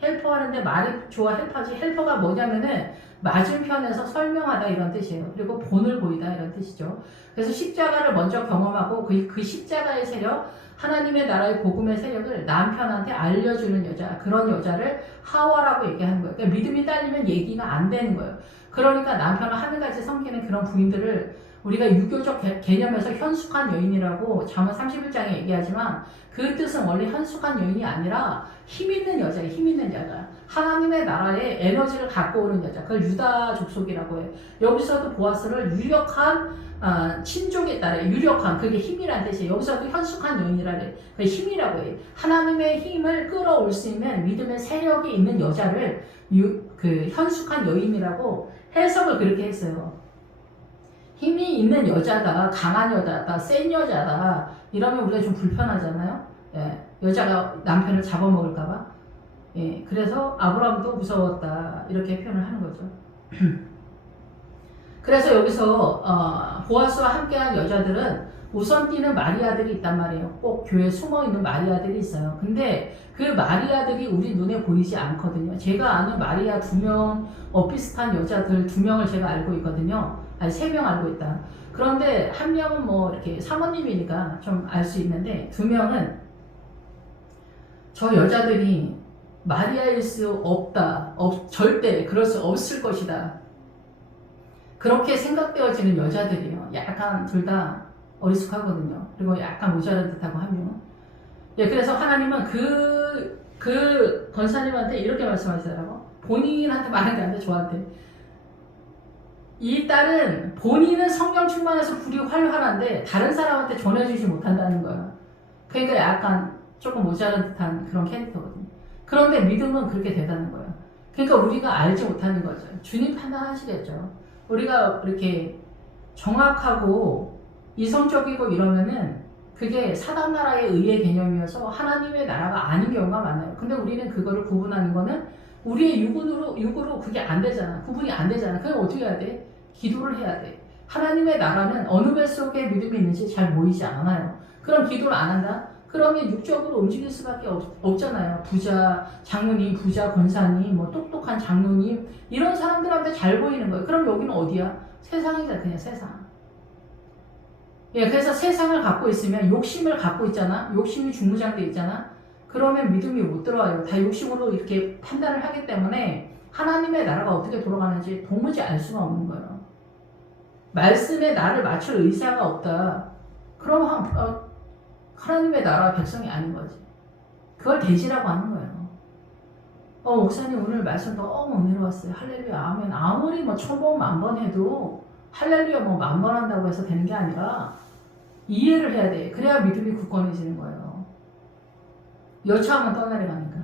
헬퍼하는데 말이 좋아 헬퍼지. 헬퍼가 뭐냐면은 맞은편에서 설명하다 이런 뜻이에요. 그리고 본을 보이다 이런 뜻이죠. 그래서 십자가를 먼저 경험하고 그 십자가의 세력, 하나님의 나라의 복음의 세력을 남편한테 알려주는 여자, 그런 여자를 하와라고 얘기하는 거예요. 그러니까 믿음이 딸리면 얘기가 안 되는 거예요. 그러니까 남편을 하늘같이 섬기는 그런 부인들을 우리가 유교적 개념에서 현숙한 여인이라고 잠언 31장에 얘기하지만 그 뜻은 원래 현숙한 여인이 아니라 힘 있는 여자예요. 힘 있는 여자. 하나님의 나라에 에너지를 갖고 오는 여자. 그걸 유다 족속이라고 해요. 여기서도 보아스를 유력한 친족에 따라 유력한, 그게 힘이라는 뜻이에요. 여기서도 현숙한 여인이라는 그 힘이라고 해요. 하나님의 힘을 끌어올 수 있는 믿음의 세력이 있는 여자를 그 현숙한 여인이라고 해석을 그렇게 했어요. 힘이 있는 여자다, 강한 여자다, 센 여자다 이러면 우리가 좀 불편하잖아요. 예, 여자가 남편을 잡아먹을까봐. 예, 그래서 아브라함도 무서웠다 이렇게 표현을 하는 거죠. 그래서 여기서 보아스와 함께한 여자들은 우선 뛰는 마리아들이 있단 말이에요. 꼭 교회에 숨어있는 마리아들이 있어요. 근데 그 마리아들이 우리 눈에 보이지 않거든요. 제가 아는 마리아 2명, 비슷한 여자들 2명을 제가 알고 있거든요. 아니 3명 알고 있다. 그런데 한 명은 뭐 이렇게 사모님이니까 좀 알 수 있는데 2명은 저 여자들이 마리아일 수 없다. 절대 그럴 수 없을 것이다. 그렇게 생각되어지는 여자들이에요. 약간 둘 다 어리숙하거든요. 그리고 약간 모자란 듯하고 한 명은. 예, 그래서 하나님은 그 권사님한테 이렇게 말씀하시더라고. 본인한테 말한 게 아니라 저한테. 이 딸은 본인은 성령 충만해서 불이 활활한데 다른 사람한테 전해주지 못한다는 거야. 그러니까 약간 조금 모자란 듯한 그런 캐릭터거든요. 그런데 믿음은 그렇게 되다는 거예요. 그러니까 우리가 알지 못하는 거죠. 주님 판단하시겠죠. 우리가 이렇게 정확하고 이성적이고 이러면은 그게 사단 나라의 의의 개념이어서 하나님의 나라가 아닌 경우가 많아요. 근데 우리는 그거를 구분하는 거는 우리의 육으로 그게 안 되잖아. 구분이 안 되잖아. 그럼 어떻게 해야 돼? 기도를 해야 돼. 하나님의 나라는 어느 뱃속에 믿음이 있는지 잘 보이지 않아요. 그럼 기도를 안 한다? 그러면 육적으로 움직일 수밖에 없잖아요. 부자, 장로님, 부자, 권사님, 뭐 똑똑한 장로님 이런 사람들한테 잘 보이는 거예요. 그럼 여기는 어디야? 세상이잖아. 그냥 세상. 예, 그래서 세상을 갖고 있으면 욕심을 갖고 있잖아. 욕심이 중무장돼 있잖아. 그러면 믿음이 못 들어와요. 다 욕심으로 이렇게 판단을 하기 때문에 하나님의 나라가 어떻게 돌아가는지 도무지 알 수가 없는 거예요. 말씀에 나를 맞출 의사가 없다. 그럼 하나님의 나라 백성이 아닌 거지. 그걸 돼지라고 하는 거예요. 목사님 오늘 말씀 너무 은혜로웠어요. 할렐루야, 아멘. 아무리 뭐 천번 만번 해도 할렐루야 뭐 만번 한다고 해서 되는 게 아니라 이해를 해야 돼. 그래야 믿음이 굳건해지는 거예요. 여차하면 떠내려가니까.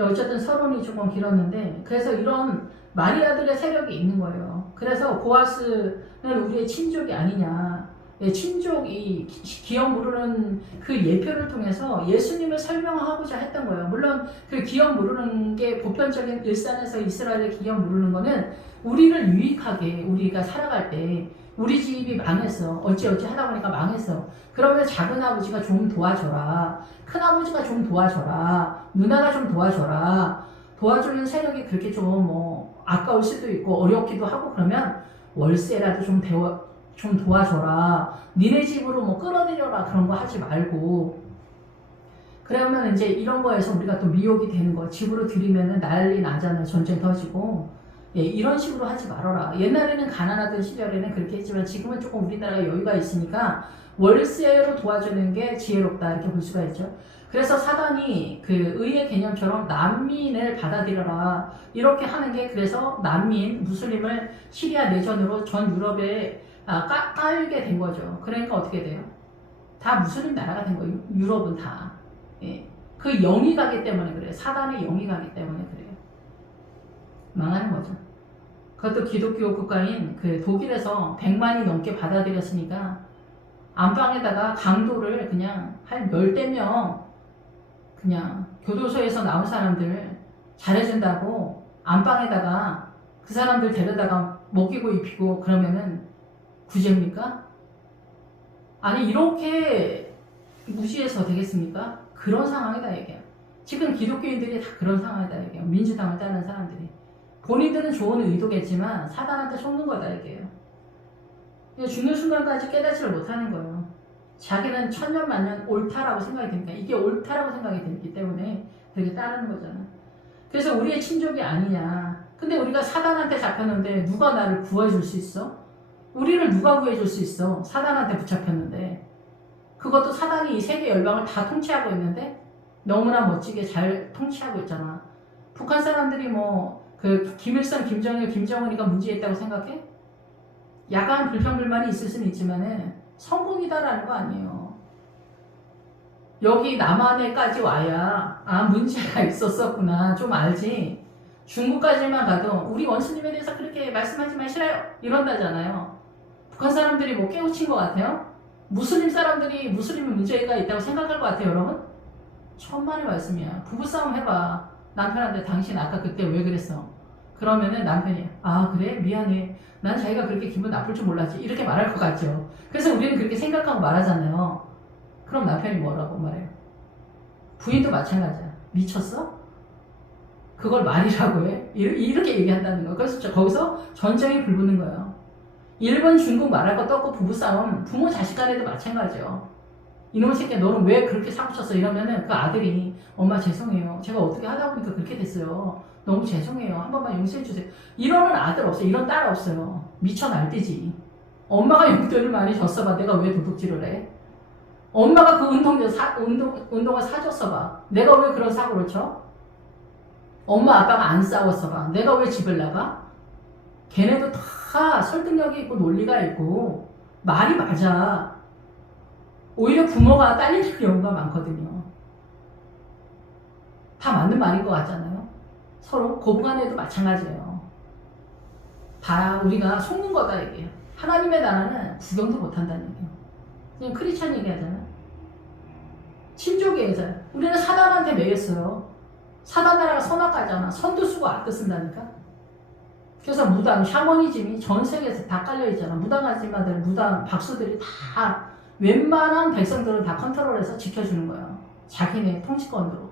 어쨌든 서론이 조금 길었는데 그래서 이런 마리아들의 세력이 있는 거예요. 그래서 보아스는 우리의 친족이 아니냐. 친족이 기억 모르는 그 예표를 통해서 예수님을 설명하고자 했던 거예요. 물론 그 기억 모르는 게 보편적인 일상에서 이스라엘의 기억 모르는 거는 우리를 유익하게 우리가 살아갈 때 우리 집이 망했어. 어찌어찌 하다 보니까 망했어. 그러면 작은 아버지가 좀 도와줘라. 큰 아버지가 좀 도와줘라. 누나가 좀 도와줘라. 도와주는 세력이 그렇게 좀 뭐 아까울 수도 있고 어렵기도 하고 그러면 월세라도 좀 도와줘라. 니네 집으로 뭐 끌어들여라. 그런 거 하지 말고. 그러면 이제 이런 거에서 우리가 또 미혹이 되는 거. 집으로 들이면은 난리 나잖아요. 전쟁 터지고. 예, 이런 식으로 하지 말아라. 옛날에는 가난하던 시절에는 그렇게 했지만 지금은 조금 우리나라가 여유가 있으니까 월세로 도와주는 게 지혜롭다. 이렇게 볼 수가 있죠. 그래서 사단이 그 의의 개념처럼 난민을 받아들여라. 이렇게 하는 게 그래서 난민, 무슬림을 시리아 내전으로 전 유럽에 깔게 된 거죠. 그러니까 어떻게 돼요? 다 무슬림 나라가 된 거예요. 유럽은 다. 예. 그 영이 가기 때문에 그래요. 사단의 영이 가기 때문에 그래요. 망하는 거죠. 그것도 기독교 국가인 그 독일에서 100만이 넘게 받아들였으니까 안방에다가 강도를 그냥 한 열댓 명 그냥 교도소에서 나온 사람들 잘해준다고 안방에다가 그 사람들 데려다가 먹이고 입히고 그러면은 구제입니까? 아니 이렇게 무시해서 되겠습니까? 그런 상황이다 얘기야. 지금 기독교인들이 다 그런 상황이다 얘기야. 민주당을 따르는 사람들이. 본인들은 좋은 의도겠지만 사단한테 속는 거다 얘기예요. 죽는 순간까지 깨닫지를 못하는 거예요. 자기는 천년만년 옳다라고 생각이 되니까 이게 옳다라고 생각이 되기 때문에 그렇게 따르는 거잖아. 그래서 우리의 친족이 아니냐. 근데 우리가 사단한테 잡혔는데 누가 나를 구해줄 수 있어? 우리를 누가 구해줄 수 있어? 사단한테 붙잡혔는데. 그것도 사단이 이 세계 열방을 다 통치하고 있는데 너무나 멋지게 잘 통치하고 있잖아. 북한 사람들이 뭐 그 김일성, 김정일, 김정은이가 문제있다고 생각해? 야간 불평불만이 있을 수는 있지만은 성공이다라는 거 아니에요. 여기 남한에까지 와야 문제가 있었었구나 좀 알지. 중국까지만 가도 우리 원수님에 대해서 그렇게 말씀하지 마시라요 이런다잖아요. 북한 사람들이 뭐 깨우친 것 같아요? 무슬림 사람들이 무슬림에 문제가 있다고 생각할 것 같아요 여러분? 천만의 말씀이야. 부부싸움 해봐. 남편한테 당신 아까 그때 왜 그랬어? 그러면은 남편이 그래? 미안해. 난 자기가 그렇게 기분 나쁠 줄 몰랐지. 이렇게 말할 것 같죠. 그래서 우리는 그렇게 생각하고 말하잖아요. 그럼 남편이 뭐라고 말해요? 부인도 마찬가지야. 미쳤어? 그걸 말이라고 해? 이렇게 얘기한다는 거예요. 그래서 거기서 전쟁이 불붙는 거예요. 일본, 중국 말할 것도 없고 부부싸움 부모 자식 간에도 마찬가지예요. 이놈의 새끼야 너는 왜 그렇게 사고 쳤어? 이러면은 그 아들이 엄마 죄송해요. 제가 어떻게 하다 보니까 그렇게 됐어요. 너무 죄송해요. 한 번만 용서해 주세요. 이러는 아들 없어요. 이런 딸 없어요. 미쳐 날뛰지. 엄마가 용돈을 많이 줬어 봐. 내가 왜 도둑질을 해? 엄마가 그 운동을 사줬어 봐. 내가 왜 그런 사고를 쳐? 엄마 아빠가 안 싸웠어 봐. 내가 왜 집을 나가? 걔네도 다 설득력이 있고 논리가 있고 말이 맞아. 오히려 부모가 딸리는 경우가 많거든요. 다 맞는 말인 것 같잖아요. 서로 고부간에도 마찬가지예요. 다 우리가 속는 거다 얘기예요. 하나님의 나라는 구경도 못한다는 얘기예요. 그냥 크리스찬 얘기하잖아요. 친족이잖아요. 우리는 사단한테 매였어요. 사단 나라가 선악가잖아. 선도 쓰고 악도 쓴다니까. 그래서 무당, 샤머니즘이 전 세계에서 다 깔려있잖아. 무당 아줌마들, 무당 박수들이 다 웬만한 백성들은 다 컨트롤해서 지켜주는 거야. 자기네 통치권으로.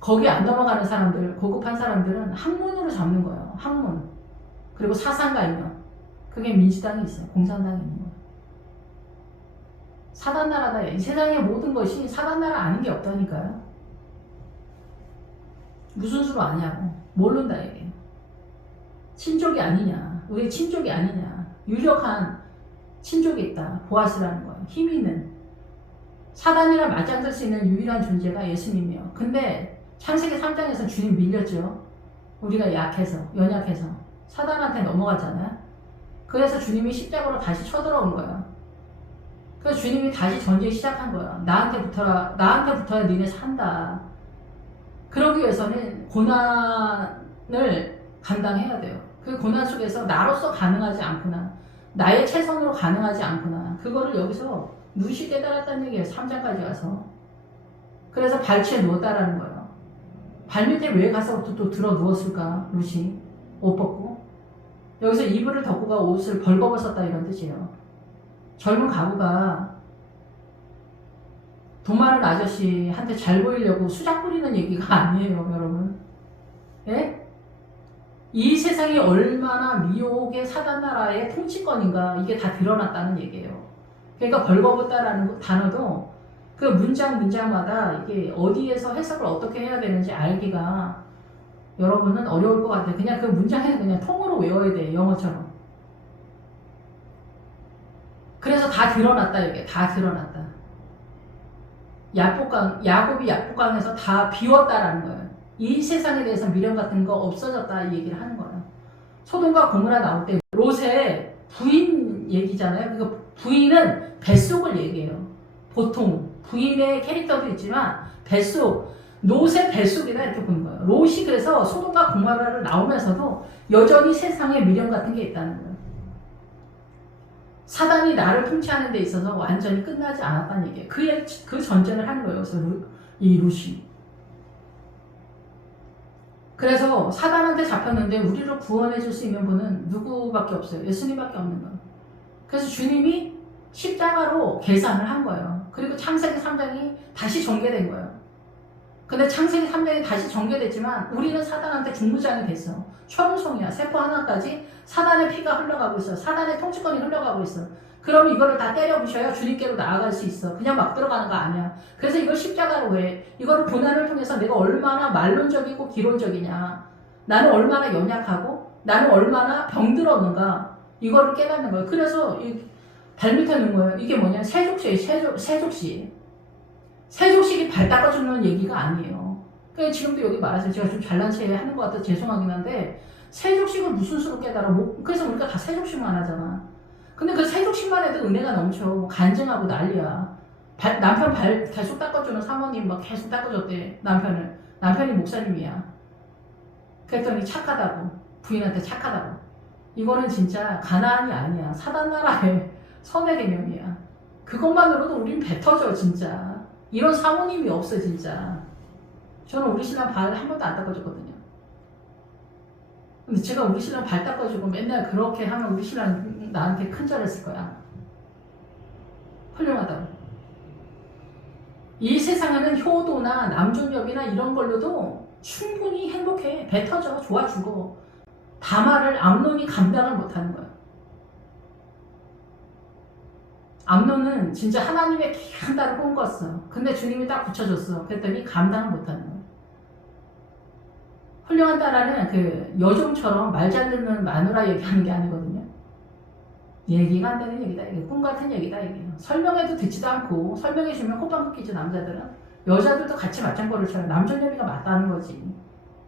거기 안 넘어가는 사람들, 고급한 사람들은 학문으로 잡는 거예요. 학문. 그리고 사상가 있는. 그게 민주당이 있어요. 공산당이 있는 거예요. 사단나라다. 이 세상의 모든 것이 사단나라 아닌 게 없다니까요. 무슨 수로 아냐고. 모른다 이게. 친족이 아니냐. 우리 친족이 아니냐. 유력한 친족이 있다. 보아스라는 거예요. 힘 있는. 사단이랑 맞짱들 수 있는 유일한 존재가 예수님이에요. 근데 창세기 3장에서 주님 밀렸죠. 우리가 약해서, 연약해서. 사단한테 넘어갔잖아요. 그래서 주님이 십자가로 다시 쳐들어온 거예요. 그래서 주님이 다시 전쟁 시작한 거야. 나한테 붙어야 니네 산다. 그러기 위해서는 고난을 감당해야 돼요. 그 고난 속에서 나로서 가능하지 않구나. 나의 최선으로 가능하지 않구나. 그거를 여기서 루시 깨달았다는 얘기예요. 3장까지 가서. 그래서 발치에 누웠다라는 거예요. 발밑에 왜 가서 또 들어 누웠을까? 루시. 옷 벗고. 여기서 이불을 덮고가 옷을 벌거벗었다 이런 뜻이에요. 젊은 가부가 돈 많은 아저씨한테 잘 보이려고 수작 부리는 얘기가 아니에요, 여러분. 예? 이 세상이 얼마나 미혹의 사단나라의 통치권인가 이게 다 드러났다는 얘기예요. 그러니까 벌거벗다라는 단어도 그 문장마다 이게 어디에서 해석을 어떻게 해야 되는지 알기가 여러분은 어려울 것 같아요. 그냥 그 문장에서 그냥 통으로 외워야 돼, 영어처럼. 그래서 다 드러났다 이게. 다 드러났다. 야곱이 약복강에서 다 비웠다라는 거예요. 이 세상에 대해서 미련 같은 거 없어졌다 이 얘기를 하는 거예요. 소돔과 고모라 나올 때 롯의 부인 얘기잖아요. 그 부인은 뱃속을 얘기해요. 보통 부인의 캐릭터도 있지만 뱃속, 롯의 뱃속이다 이렇게 보는 거예요. 롯이 그래서 소돔과 고모라를 나오면서도 여전히 세상에 미련 같은 게 있다는 거예요. 사단이 나를 통치하는 데 있어서 완전히 끝나지 않았다는 얘기예요. 그 전쟁을 하는 거예요. 그래서 이 롯이. 그래서 사단한테 잡혔는데 우리를 구원해 줄 수 있는 분은 누구밖에 없어요. 예수님밖에 없는 거예요. 그래서 주님이 십자가로 계산을 한 거예요. 그리고 창세기 3장이 다시 전개된 거예요. 근데 창세기 3장이 다시 전개됐지만 우리는 사단한테 중무장이 됐어. 철옹성이야. 세포 하나까지 사단의 피가 흘러가고 있어. 사단의 통치권이 흘러가고 있어. 그럼 이거를 다 때려 부셔야 주님께로 나아갈 수 있어. 그냥 막 들어가는 거 아니야. 그래서 이걸 십자가로 해. 이거를 고난을 통해서 내가 얼마나 말론적이고 기론적이냐. 나는 얼마나 연약하고 나는 얼마나 병들었는가. 이거를 깨닫는 거예요. 그래서 이 발밑에 놓은 거예요. 이게 뭐냐. 세족시예요. 세족시. 세족식이 발 닦아주는 얘기가 아니에요. 그러니까 지금도 여기 말하세요. 제가 좀 잘난 체 하는 것 같아서 죄송하긴 한데 세족식을 무슨 수로 깨달아? 그래서 우리가 다 세족식만 하잖아. 근데 그 세족식만 해도 은혜가 넘쳐. 간증하고 난리야. 남편 발 계속 닦아주는 사모님 막 계속 닦아줬대. 남편이 목사님이야. 그랬더니 착하다고. 부인한테 착하다고. 이거는 진짜 가나안이 아니야. 사단나라의 선의 개념이야. 그것만으로도 우린 배 터져 진짜. 이런 사모님이 없어 진짜. 저는 우리 신랑 발 한 번도 안 닦아줬거든요. 근데 제가 우리 신랑 발 닦아주고 맨날 그렇게 하면 우리 신랑 나한테 큰절했을 거야. 훌륭하다고. 이 세상에는 효도나 남존여비나 이런 걸로도 충분히 행복해. 배 터져. 좋아 죽어. 다말을 암논이 감당을 못하는 거야. 암논은 진짜 하나님의 귀한 딸을 꿈꿨어. 근데 주님이 딱 붙여줬어. 그랬더니 감당을 못하는 거야. 훌륭한 딸아는 그 여종처럼 말 잘 듣는 마누라 얘기하는 게 아니거든요. 얘기가 안 되는 얘기다. 이게 꿈 같은 얘기다. 이게 설명해도 듣지도 않고 설명해주면 호빵 꺾이죠. 남자들은. 여자들도 같이 맞장구를 쳐요. 남존여비가 맞다는 거지.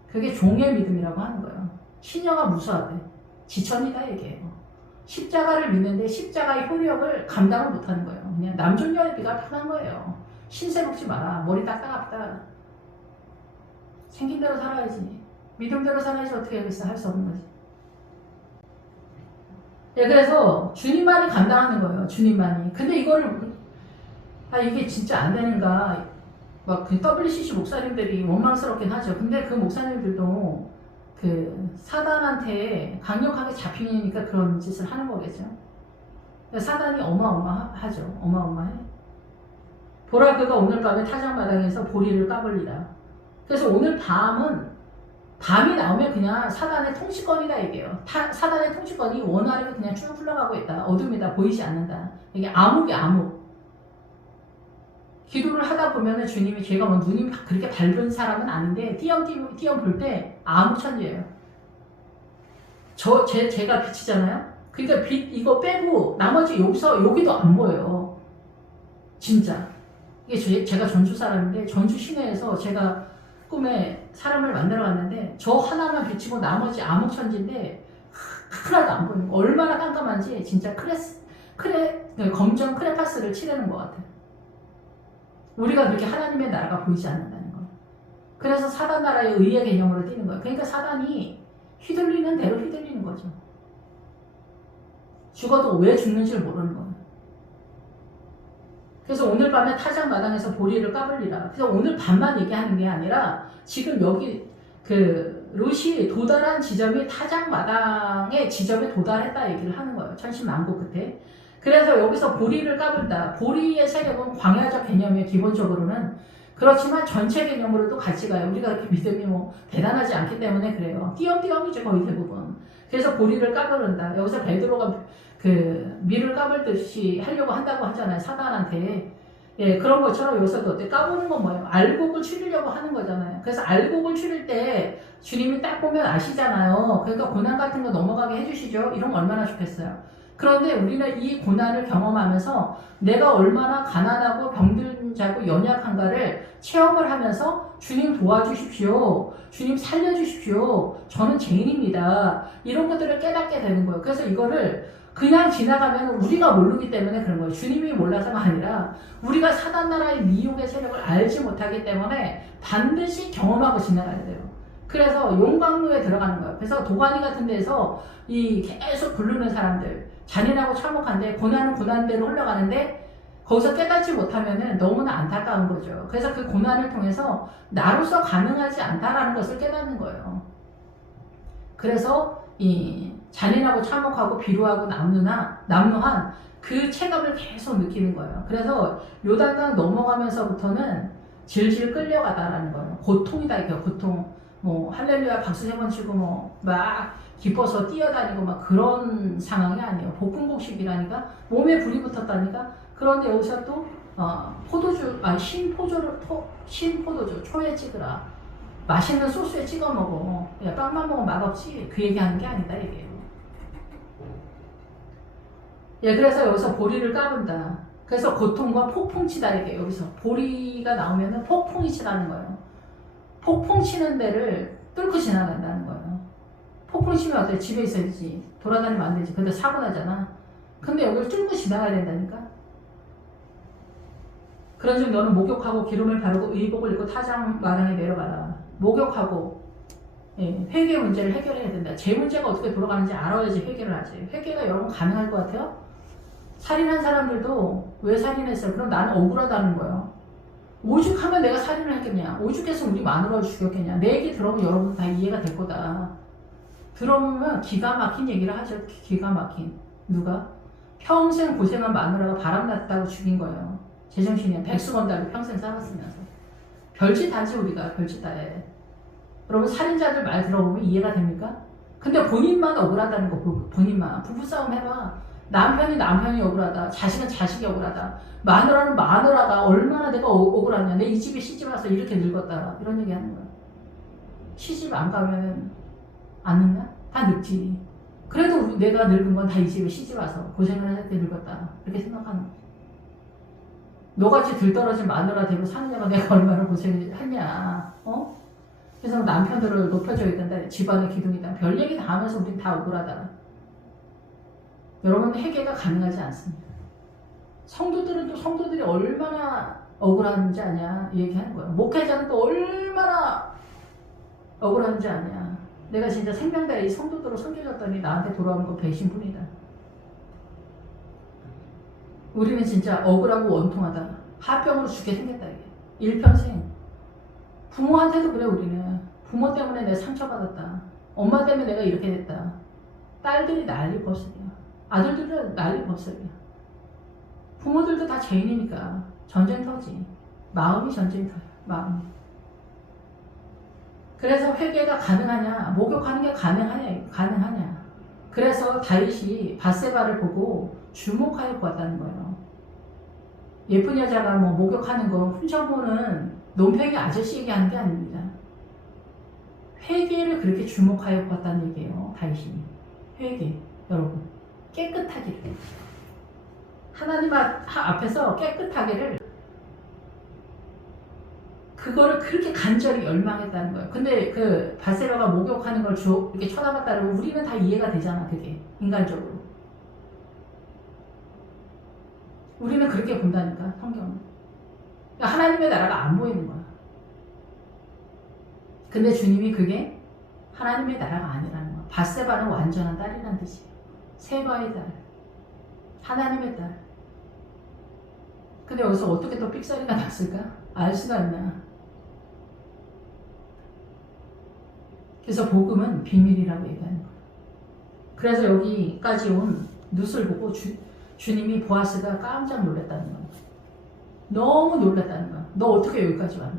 그게 종의 믿음이라고 하는 거예요. 신녀가 무수하대. 지천이다 얘기해요. 십자가를 믿는데 십자가의 효력을 감당을 못하는 거예요. 그냥 남존여비가 편한 거예요. 신세 먹지 마라. 머리 딱딱하다. 생긴 대로 살아야지. 믿음대로 살아야지. 어떻게 하겠어. 할 수 없는 거지. 예, 그래서 주님만이 감당하는 거예요. 주님만이. 근데 이거를 이게 진짜 안 되는가. 막 그 WCC 목사님들이 원망스럽긴 하죠. 근데 그 목사님들도 그 사단한테 강력하게 잡히니까 그런 짓을 하는 거겠죠. 사단이 어마어마하죠. 어마어마해. 보라 그가 오늘 밤에 타작마당에서 보리를 까불리라. 그래서 오늘 밤이 나오면 그냥 사단의 통치권이다 이게요. 사단의 통치권이 원활하게 그냥 쭉 흘러가고 있다. 어둠이다. 보이지 않는다. 이게 암흑이 암흑. 기도를 하다 보면은 주님이 제가 뭐 눈이 그렇게 밝은 사람은 아닌데 띄엄 볼 때 암흑 천지예요. 제가 빛이잖아요. 그러니까 빛 이거 빼고 나머지 여기도 안 보여요. 진짜. 이게 제가 전주 사람인데 전주 시내에서 제가 꿈에 사람을 만나러 갔는데 저 하나만 비치고 나머지 암흑천지인데 하나도 안 보이는 거. 얼마나 깜깜한지 진짜 검정 크레파스를 칠하는 것 같아요. 우리가 그렇게 하나님의 나라가 보이지 않는다는 거. 그래서 사단 나라의 의의 개념으로 뛰는 거예요. 그러니까 사단이 휘둘리는 대로 휘둘리는 거죠. 죽어도 왜 죽는지를 모르는 거예요. 그래서 오늘 밤에 타작마당에서 보리를 까불리라. 그래서 오늘 밤만 얘기하는 게 아니라 지금 여기 그 롯이 도달한 지점이 타작마당의 지점에 도달했다 얘기를 하는 거예요. 천신만고 끝에. 그래서 여기서 보리를 까불다. 보리의 세력은 광야적 개념의 기본적으로는 그렇지만 전체 개념으로도 같이 가요. 우리가 그렇게 믿음이 뭐 대단하지 않기 때문에 그래요. 띄엄띄엄이죠 거의 대부분. 그래서 보리를 까부른다. 여기서 베드로가 그 밀을 까불듯이 하려고 한다고 하잖아요. 사단한테. 예, 그런 것처럼 여기서도 어때? 까부는 건 뭐예요? 알곡을 추리려고 하는 거잖아요. 그래서 알곡을 추릴 때 주님이 딱 보면 아시잖아요. 그러니까 고난 같은 거 넘어가게 해주시죠. 이러면 얼마나 좋겠어요. 그런데 우리는 이 고난을 경험하면서 내가 얼마나 가난하고 병든 자고 연약한가를 체험을 하면서 주님 도와주십시오. 주님 살려주십시오. 저는 죄인입니다. 이런 것들을 깨닫게 되는 거예요. 그래서 이거를 그냥 지나가면 우리가 모르기 때문에 그런 거예요. 주님이 몰라서가 아니라 우리가 사단 나라의 미혹의 세력을 알지 못하기 때문에 반드시 경험하고 지나가야 돼요. 그래서 용광로에 들어가는 거예요. 그래서 도가니 같은 데서 계속 부르는 사람들 잔인하고 참혹한데 고난은 고난대로 흘러가는데 거기서 깨닫지 못하면은 너무나 안타까운 거죠. 그래서 그 고난을 통해서 나로서 가능하지 않다라는 것을 깨닫는 거예요. 그래서 이 잔인하고 참혹하고 비루하고 남루한 그 체감을 계속 느끼는 거예요. 그래서 요단강 넘어가면서부터는 질질 끌려가다라는 거예요. 고통이다 이거 고통. 뭐 할렐루야 박수 3번 치고 뭐 막 기뻐서 뛰어다니고 막 그런 상황이 아니에요. 볶음복식이라니까 몸에 불이 붙었다니까. 그런데 여기서 또 신포도주 초에 찍으라. 맛있는 소스에 찍어 먹어. 야, 빵만 먹으면 맛없지. 그 얘기하는 게 아니다 이게. 예, 그래서 여기서 보리를 까분다. 그래서 고통과 폭풍치다 이게 여기서 보리가 나오면은 폭풍이 치다는 거예요. 폭풍 치는 데를 뚫고 지나간다는 거예요. 폭풍 치면 어때? 집에 있어야지. 돌아다니면 안 되지. 근데 사고 나잖아. 근데 여기를 뚫고 지나가야 된다니까. 그런즉 너는 목욕하고 기름을 바르고 의복을 입고 타작마당에 내려가라. 목욕하고 회개 문제를 해결해야 된다. 제 문제가 어떻게 돌아가는지 알아야지 회개를 하지. 회개가 여러분 가능할 것 같아요? 살인한 사람들도 왜 살인했어요? 그럼 나는 억울하다는 거예요. 오죽하면 내가 살인을 했겠냐? 오죽해서 우리 마누라를 죽였겠냐? 내 얘기 들어보면 여러분 다 이해가 될 거다. 들어보면 기가 막힌 얘기를 하죠. 기가 막힌. 누가? 평생 고생한 마누라가 바람났다고 죽인 거예요. 제정신이야. 백수건 달고 평생 살았으면서. 별짓 하지 우리가. 별짓 다 해. 여러분 살인자들 말 들어보면 이해가 됩니까? 근데 본인만 억울하다는 거. 본인만. 부부싸움 해봐. 남편이 억울하다. 자식은 자식이 억울하다. 마누라는 마누라가 얼마나 내가 억울하냐. 내 이 집에 시집 와서 이렇게 늙었다. 이런 얘기 하는 거야. 시집 안 가면 안 늙나? 다 늙지. 그래도 내가 늙은 건 다 이 집에 시집 와서 고생을 할 때 늙었다. 이렇게 생각하는 거야. 너같이 들떨어진 마누라 되고 사느냐가 내가 얼마나 고생을 했냐. 그래서 남편들을 높여줘야 된다. 집안의 기둥이다. 별 얘기 다 하면서 우린 다 억울하다. 여러분 회개가 가능하지 않습니다. 성도들은 또 성도들이 얼마나 억울한지 아냐 얘기하는 거야. 목회자는 또 얼마나 억울한지 아냐. 내가 진짜 생명다에 이 성도들을 섬겨줬더니 나한테 돌아오는 건 배신뿐이다. 우리는 진짜 억울하고 원통하다. 화병으로 죽게 생겼다 이게. 일평생. 부모한테도 그래 우리는. 부모 때문에 내가 상처받았다. 엄마 때문에 내가 이렇게 됐다. 딸들이 난리 법석이야. 아들들도 난리 법석이야. 부모들도 다 죄인이니까 전쟁터지. 마음이 전쟁터야. 마음이. 그래서 회개가 가능하냐? 목욕하는 게 가능하냐? 그래서 다윗이 밧세바를 보고 주목하여 보았다는 거예요. 예쁜 여자가 뭐 목욕하는 거 훔쳐보는 논팽이 아저씨 얘기하는 게 아닙니다. 회개를 그렇게 주목하여 보았다는 얘기예요. 다윗이. 회개. 여러분. 깨끗하기를. 하나님 앞에서 깨끗하기를 그거를 그렇게 간절히 열망했다는 거예요. 근데 그 밧세바가 목욕하는 걸 이렇게 쳐다봤다는 우리는 다 이해가 되잖아. 그게 인간적으로. 우리는 그렇게 본다니까 성경은. 그러니까 하나님의 나라가 안 보이는 거야. 근데 주님이 그게 하나님의 나라가 아니라는 거야. 밧세바는 완전한 딸이라는 뜻이에요. 세바의 딸. 하나님의 딸. 근데 여기서 어떻게 또 삑사리가 났을까? 알 수가 있나? 그래서 복음은 비밀이라고 얘기하는 거예요. 그래서 여기까지 온 룻을 보고 주님이 보아스가 깜짝 놀랐다는 거예요. 너무 놀랐다는 거야. 너 어떻게 여기까지 왔니?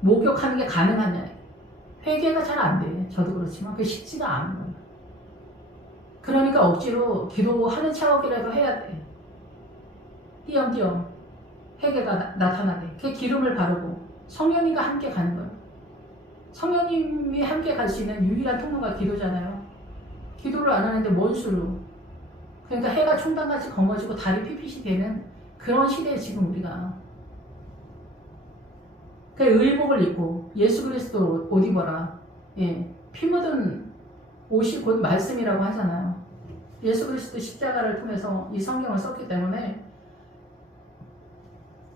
목욕하는 게 가능하냐? 회개가 잘 안 돼. 저도 그렇지만 그게 쉽지가 않은 거야. 그러니까 억지로 기도하는 척이라도 해야 돼. 띄엄띄엄 회개가 나타나게. 그 기름을 바르고 성령님과 함께 가는 거예요. 성령님이 함께 갈 수 있는 유일한 통로가 기도잖아요. 기도를 안 하는데 뭔 수로. 그러니까 해가 총단같이 검어지고 달이 핏빛이 되는 그런 시대에 지금 우리가. 그 의복을 입고 예수 그리스도 옷 입어라. 예, 피 묻은 옷이 곧 말씀이라고 하잖아요. 예수 그리스도 십자가를 통해서 이 성경을 썼기 때문에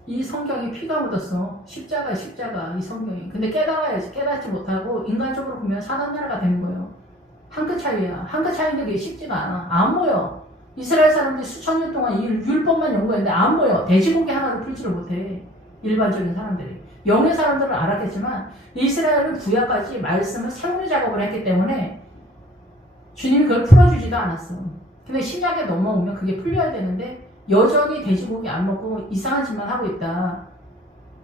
이 성경에 피가 묻었어. 십자가 이 성경이. 근데 깨달아야지. 깨닫지 못하고 인간적으로 보면 산한나라가 되는 거예요. 한 끗 차이야. 한 끗 차이인데 그게 쉽지가 않아. 안 보여. 이스라엘 사람들이 수천 년 동안 이 율법만 연구했는데 안 보여. 돼지고기 하나도 풀지를 못해. 일반적인 사람들이. 영의 사람들은 알았겠지만 이스라엘은 구약까지 말씀을 세우는 작업을 했기 때문에 주님이 그걸 풀어주지도 않았어. 근데 신약에 넘어오면 그게 풀려야 되는데 여전히 돼지고기 안 먹고 이상한 짓만 하고 있다.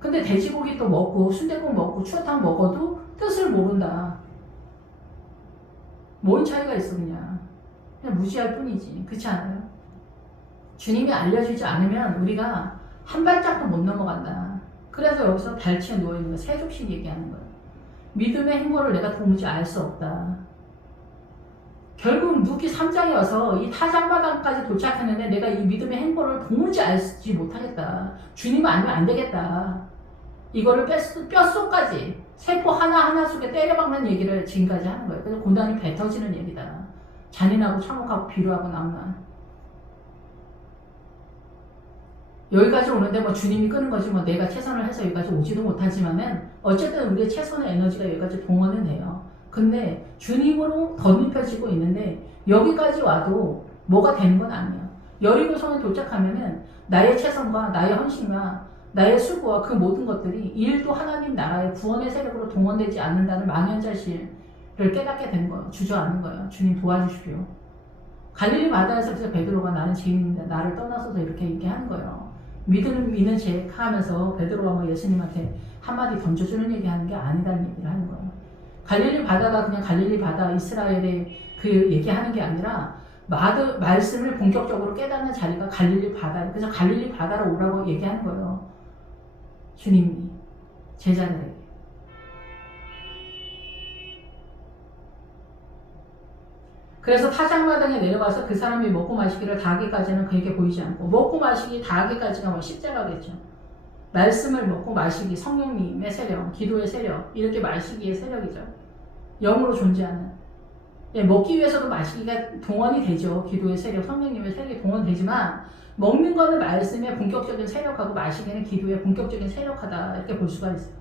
근데 돼지고기 또 먹고 순댓국 먹고 추어탕 먹어도 뜻을 모른다. 뭔 차이가 있어 그냥 무시할 뿐이지. 그렇지 않아요? 주님이 알려주지 않으면 우리가 한 발짝도 못 넘어간다. 그래서 여기서 발치에 누워있는 거 세족신 얘기하는 거예요. 믿음의 행보를 내가 도무지 알 수 없다. 결국 룻기 3장에 와서 이 타작마당까지 도착했는데 내가 이 믿음의 행보를 도무지 알지 못하겠다. 주님 아니면 안 되겠다. 이거를 뼛속까지 세포 하나하나 속에 때려박는 얘기를 지금까지 하는 거예요. 그래서 고난이 뱉어지는 얘기다. 잔인하고 참혹하고 비루하고 낭만. 여기까지 오는데 뭐 주님이 끄는 거지 뭐 내가 최선을 해서 여기까지 오지도 못하지만은 어쨌든 우리의 최선의 에너지가 여기까지 동원은 돼요. 근데 주님으로 덧입혀지고 있는데 여기까지 와도 뭐가 되는 건 아니에요. 여리고성에 도착하면은 나의 최선과 나의 헌신과 나의 수고와 그 모든 것들이 일도 하나님 나라의 구원의 세력으로 동원되지 않는다는 망연자실을 깨닫게 되는 거예요. 주저앉는 거예요. 주님 도와주십시오. 갈릴리 바다에서 베드로가 나는 죄인입니다. 나를 떠나서도 이렇게 얘기하는 거예요. 믿는 제 하면서 베드로가 뭐 예수님한테 한마디 던져주는 얘기하는 게 아니다는 얘기를 하는 거예요. 갈릴리 바다가 그냥 갈릴리 바다 이스라엘의 그 얘기하는 게 아니라 말씀을 본격적으로 깨닫는 자리가 갈릴리 바다. 그래서 갈릴리 바다로 오라고 얘기하는 거예요. 주님이 제자들에게. 그래서 타작마당에 내려가서 그 사람이 먹고 마시기를 다 하기까지는 그에게 보이지 않고 먹고 마시기 다 하기까지가 뭐 십자가겠죠. 말씀을 먹고 마시기 성령님의 세력, 기도의 세력 이렇게 마시기의 세력이죠. 영으로 존재하는. 예, 먹기 위해서도 마시기가 동원이 되죠. 기도의 세력, 성령님의 세력이 동원되지만 먹는 거는 말씀의 본격적인 세력하고 마시기는 기도의 본격적인 세력하다 이렇게 볼 수가 있어요.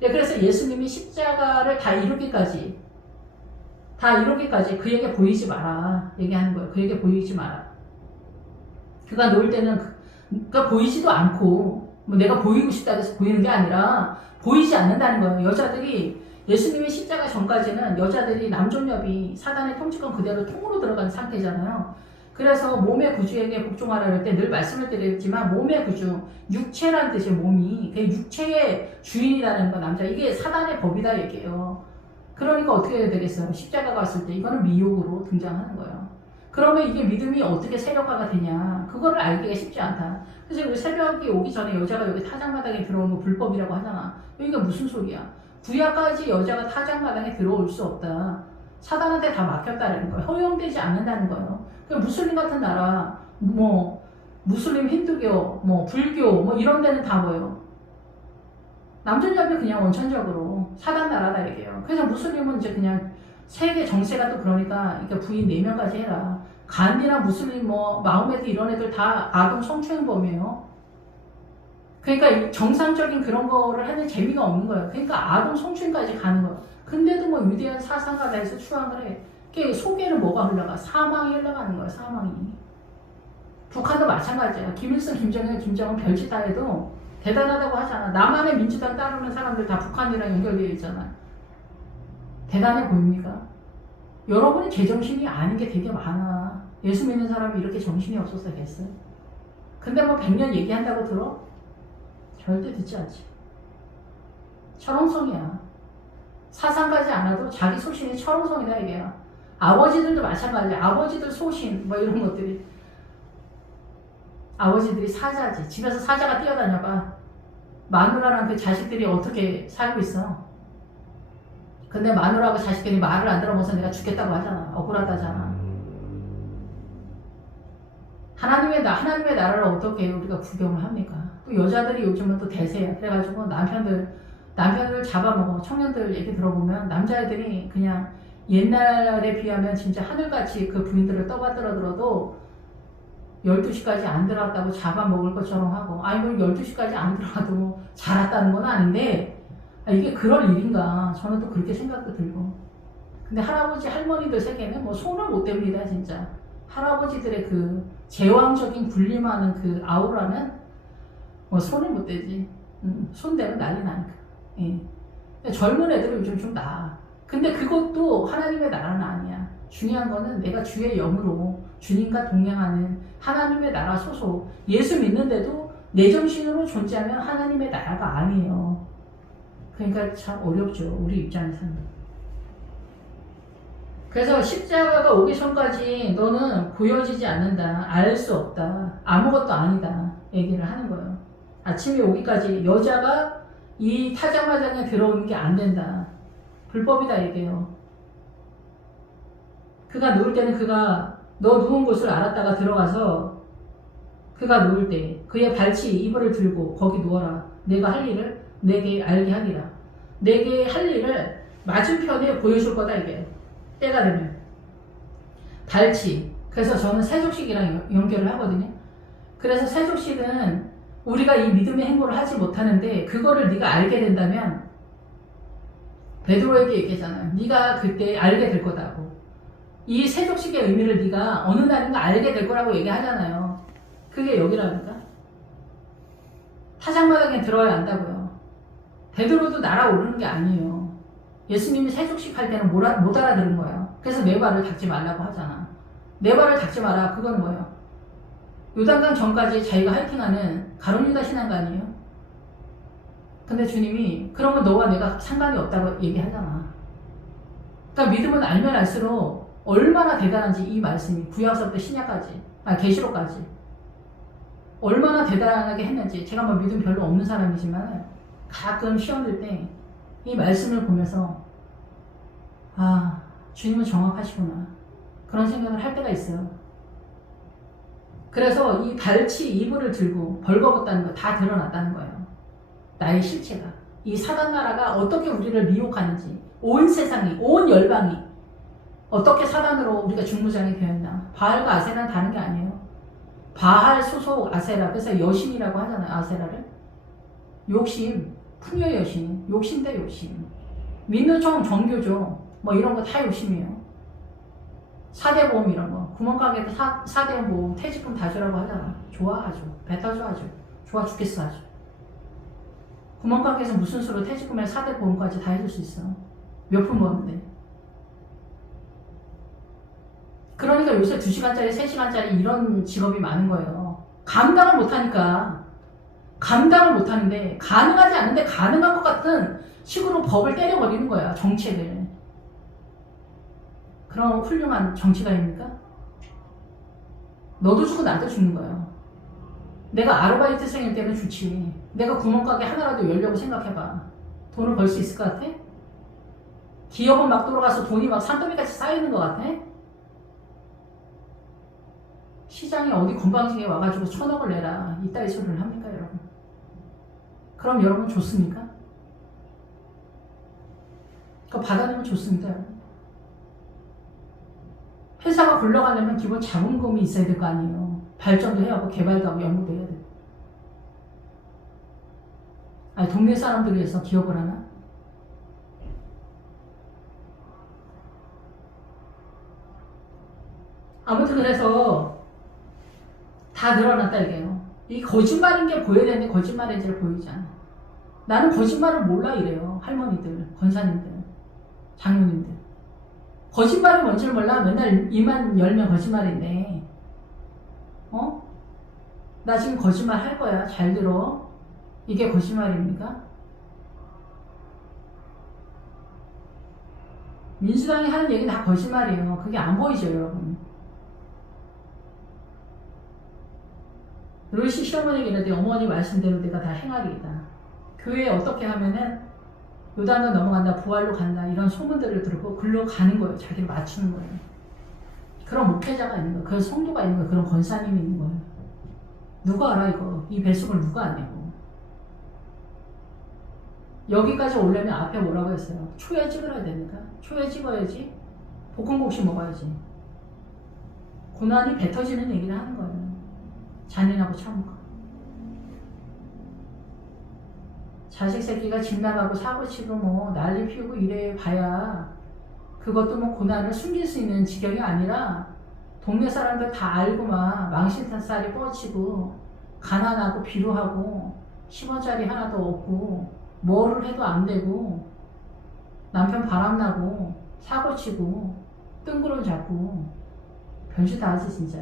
네, 그래서 예수님이 십자가를 다 이루기까지 그에게 보이지 마라 얘기하는 거예요. 그에게 보이지 마라. 그가 놓을 때는 그가 보이지도 않고 뭐 내가 보이고 싶다 해서 보이는 게 아니라 보이지 않는다는 거예요. 여자들이 예수님의 십자가 전까지는 여자들이 남존여비 사단의 통치권 그대로 통으로 들어간 상태잖아요. 그래서 몸의 구주에게 복종하라 할 때 늘 말씀을 드리지만 몸의 구주, 육체라는 뜻이에요. 몸이. 그 육체의 주인이라는 거 남자. 이게 사단의 법이다 얘기예요. 그러니까 어떻게 해야 되겠어요? 십자가가 왔을 때 이거는 미혹으로 등장하는 거예요. 그러면 이게 믿음이 어떻게 세력화가 되냐? 그거를 알기가 쉽지 않다. 그래서 우리 새벽이 오기 전에 여자가 여기 타작마당에 들어오는 거 불법이라고 하잖아. 이게 무슨 소리야? 구약까지 여자가 타작마당에 들어올 수 없다. 사단한테 다 막혔다는 거예요. 허용되지 않는다는 거예요. 무슬림 같은 나라, 뭐 무슬림, 힌두교, 뭐 불교, 뭐 이런 데는 다 뭐예요? 남존여비 그냥 원천적으로 사단 나라다 얘기해요. 그래서 무슬림은 이제 그냥 세계 정세가 또 그러니까 부인 4명까지 해라. 간디나 무슬림, 뭐 마호메드 이런 애들 다 아동 성추행범이에요. 그러니까 정상적인 그런 거를 하는 재미가 없는 거예요. 그러니까 아동 성추행까지 가는 거예요. 근데도 뭐 위대한 사상가다 해서 추앙을 해. 속에는 뭐가 흘러가? 사망이 흘러가는 거예요. 사망이. 북한도 마찬가지야. 김일성, 김정은, 김정은 별짓 다 해도 대단하다고 하잖아. 남한의 민주당 따르는 사람들 다 북한이랑 연결되어 있잖아. 대단해 보입니까? 여러분이 제정신이 아닌 게 되게 많아. 예수 믿는 사람이 이렇게 정신이 없어서 됐어. 근데 뭐 100년 얘기한다고 들어? 절대 듣지 않지. 철옹성이야. 사상까지 안 와도 자기 소신이 철옹성이다 이게야. 아버지들도 마찬가지야. 아버지들 소신 뭐 이런 것들이. 아버지들이 사자지. 집에서 사자가 뛰어다녀봐. 마누라랑 그 자식들이 어떻게 살고 있어. 근데 마누라하고 자식들이 말을 안 들어보면서 내가 죽겠다고 하잖아. 억울하다잖아. 하나님의 나라를 어떻게 우리가 구경을 합니까? 또 여자들이 요즘은 또 대세야. 그래가지고 남편들 잡아먹어. 청년들 얘기 들어보면 남자애들이 그냥 옛날에 비하면 진짜 하늘같이 그 부인들을 떠받들어들어도 12시까지 안 들어왔다고 잡아먹을 것처럼 하고, 아니 뭐 12시까지 안 들어와도 잘 왔다는 건 아닌데 이게 그럴 일인가 저는 또 그렇게 생각도 들고. 근데 할아버지 할머니들 세계는 뭐 손을 못 댑니다. 진짜 할아버지들의 그 제왕적인 군림하는 그 아우라는 뭐 손을 못 대지. 손 대면 난리 나니까. 예. 젊은 애들은 요즘 좀 나아. 근데 그것도 하나님의 나라는 아니야. 중요한 거는 내가 주의 영으로 주님과 동행하는 하나님의 나라 소속, 예수 믿는데도 내 정신으로 존재하면 하나님의 나라가 아니에요. 그러니까 참 어렵죠. 우리 입장에서는. 그래서 십자가가 오기 전까지 너는 보여지지 않는다. 알 수 없다. 아무것도 아니다. 얘기를 하는 거예요. 아침에 오기까지 여자가 이 타작마당에 들어오는 게 안 된다. 불법이다 얘기해요. 그가 누울 때는 그가 너 누운 곳을 알았다가 들어가서 그가 누울 때 그의 발치 이불을 들고 거기 누워라. 내가 할 일을 내게 알게 하리라. 내게 할 일을 맞은편에 보여줄 거다 이게. 때가 되면. 발치. 그래서 저는 세족식이랑 연결을 하거든요. 그래서 세족식은 우리가 이 믿음의 행보를 하지 못하는데 그거를 네가 알게 된다면 베드로에게 얘기했잖아요. 네가 그때 알게 될 거다고. 이 세족식의 의미를 네가 어느 날인가 알게 될 거라고 얘기하잖아요. 그게 여기라니까. 타작마당에 들어야 한다고요. 베드로도 날아오르는 게 아니에요. 예수님이 세족식 할 때는 못 알아들은 거예요. 그래서 내 발을 닦지 말라고 하잖아. 내 발을 닦지 마라. 그건 뭐예요? 요단강 전까지 자기가 하이킹하는 가룟유다 신앙관이에요. 근데 주님이 그러면 너와 내가 상관이 없다고 얘기하잖아. 그러니까 믿음은 알면 알수록 얼마나 대단한지 이 말씀이 구약서부터 신약까지, 계시록까지 얼마나 대단하게 했는지. 제가 뭐 믿음 별로 없는 사람이지만 가끔 시험 들 때 이 말씀을 보면서 아, 주님은 정확하시구나 그런 생각을 할 때가 있어요. 그래서 이 발치 이불을 들고 벌거벗다는 거 다 드러났다는 거예요. 나의 실체가. 이 사단 나라가 어떻게 우리를 미혹하는지, 온 세상이, 온 열방이 어떻게 사단으로 우리가 중무장이 되었나. 바알과 아세나는 다른 게 아니에요. 바알 소속 아세라. 그래서 여신이라고 하잖아요. 아세라를. 욕심. 풍요 여신. 욕심 대 욕심. 믿는 척은 종교죠. 뭐 이런 거 다 욕심이에요. 4대 보험 이런 거. 구멍가게도 4대 보험 퇴직금 다 주라고 하잖아. 좋아 아주. 배 터져 아주. 좋아 죽겠어 아주. 구멍가게에서 무슨 수로 퇴직금에 4대 보험까지 다 해줄 수 있어. 몇 푼 버는데. 그러니까 요새 2시간짜리 3시간짜리 이런 직업이 많은 거예요. 감당을 못하니까. 감당을 못하는데 가능하지 않은데 가능한 것 같은 식으로 법을 때려버리는 거야. 정책을. 그런 훌륭한 정치가입니까? 너도 죽고 나도 죽는 거예요. 내가 아르바이트생일 때는 좋지. 내가 구멍가게 하나라도 열려고 생각해봐. 돈을 벌 수 있을 것 같아? 기업은 막 돌아가서 돈이 막 산더미같이 쌓이는 것 같아? 시장에 어디 건방지게 와가지고 1,000억을 내라. 이따위 소리를 합니까 여러분? 그럼 여러분 좋습니까? 그거 받아내면 좋습니다 여러분. 회사가 굴러가려면 기본 자본금이 있어야 될 거 아니에요. 발전도 해야 하고 개발도 하고 연구도 해야 돼. 아니 동네 사람들을 위해서 기업을 하나? 아무튼 그래서 다 늘어났다 이게요. 이 거짓말인 게 보여야 되는데 거짓말인지를 보이지 않아. 나는 거짓말을 몰라 이래요. 할머니들, 권사님들, 장로님들. 거짓말이 뭔지를 몰라. 맨날 입만 열면 거짓말인데. 나 지금 거짓말 할 거야. 잘 들어. 이게 거짓말입니까? 민주당이 하는 얘기는 다 거짓말이에요. 그게 안 보이죠 여러분. 루시 시어머니에게 이랬더니 어머니 말씀대로 내가 다 행하리이다. 교회에 어떻게 하면은 요단을 넘어간다, 부활로 간다 이런 소문들을 들고 글로 가는 거예요. 자기를 맞추는 거예요. 그런 목회자가 있는 거예요. 그런 성도가 있는 거예요. 그런 권사님이 있는 거예요. 누가 알아 이거? 이 배속을 누가 아냐고. 여기까지 오려면 앞에 뭐라고 했어요? 초에 찍어야 됩니까? 초에 찍어야지 볶음국수 먹어야지. 고난이 배 터지는 얘기를 하는 거예요. 잔인하고 참고. 자식 새끼가 집 나가고 사고치고 뭐 난리 피우고 이래 봐야 그것도 뭐 고난을 숨길 수 있는 지경이 아니라 동네 사람들 다 알고 막 망신살이 뻗치고 가난하고 비루하고 10원짜리 하나도 없고 뭐를 해도 안 되고 남편 바람나고 사고치고 뜬구름 잡고 변신 다 하지 진짜.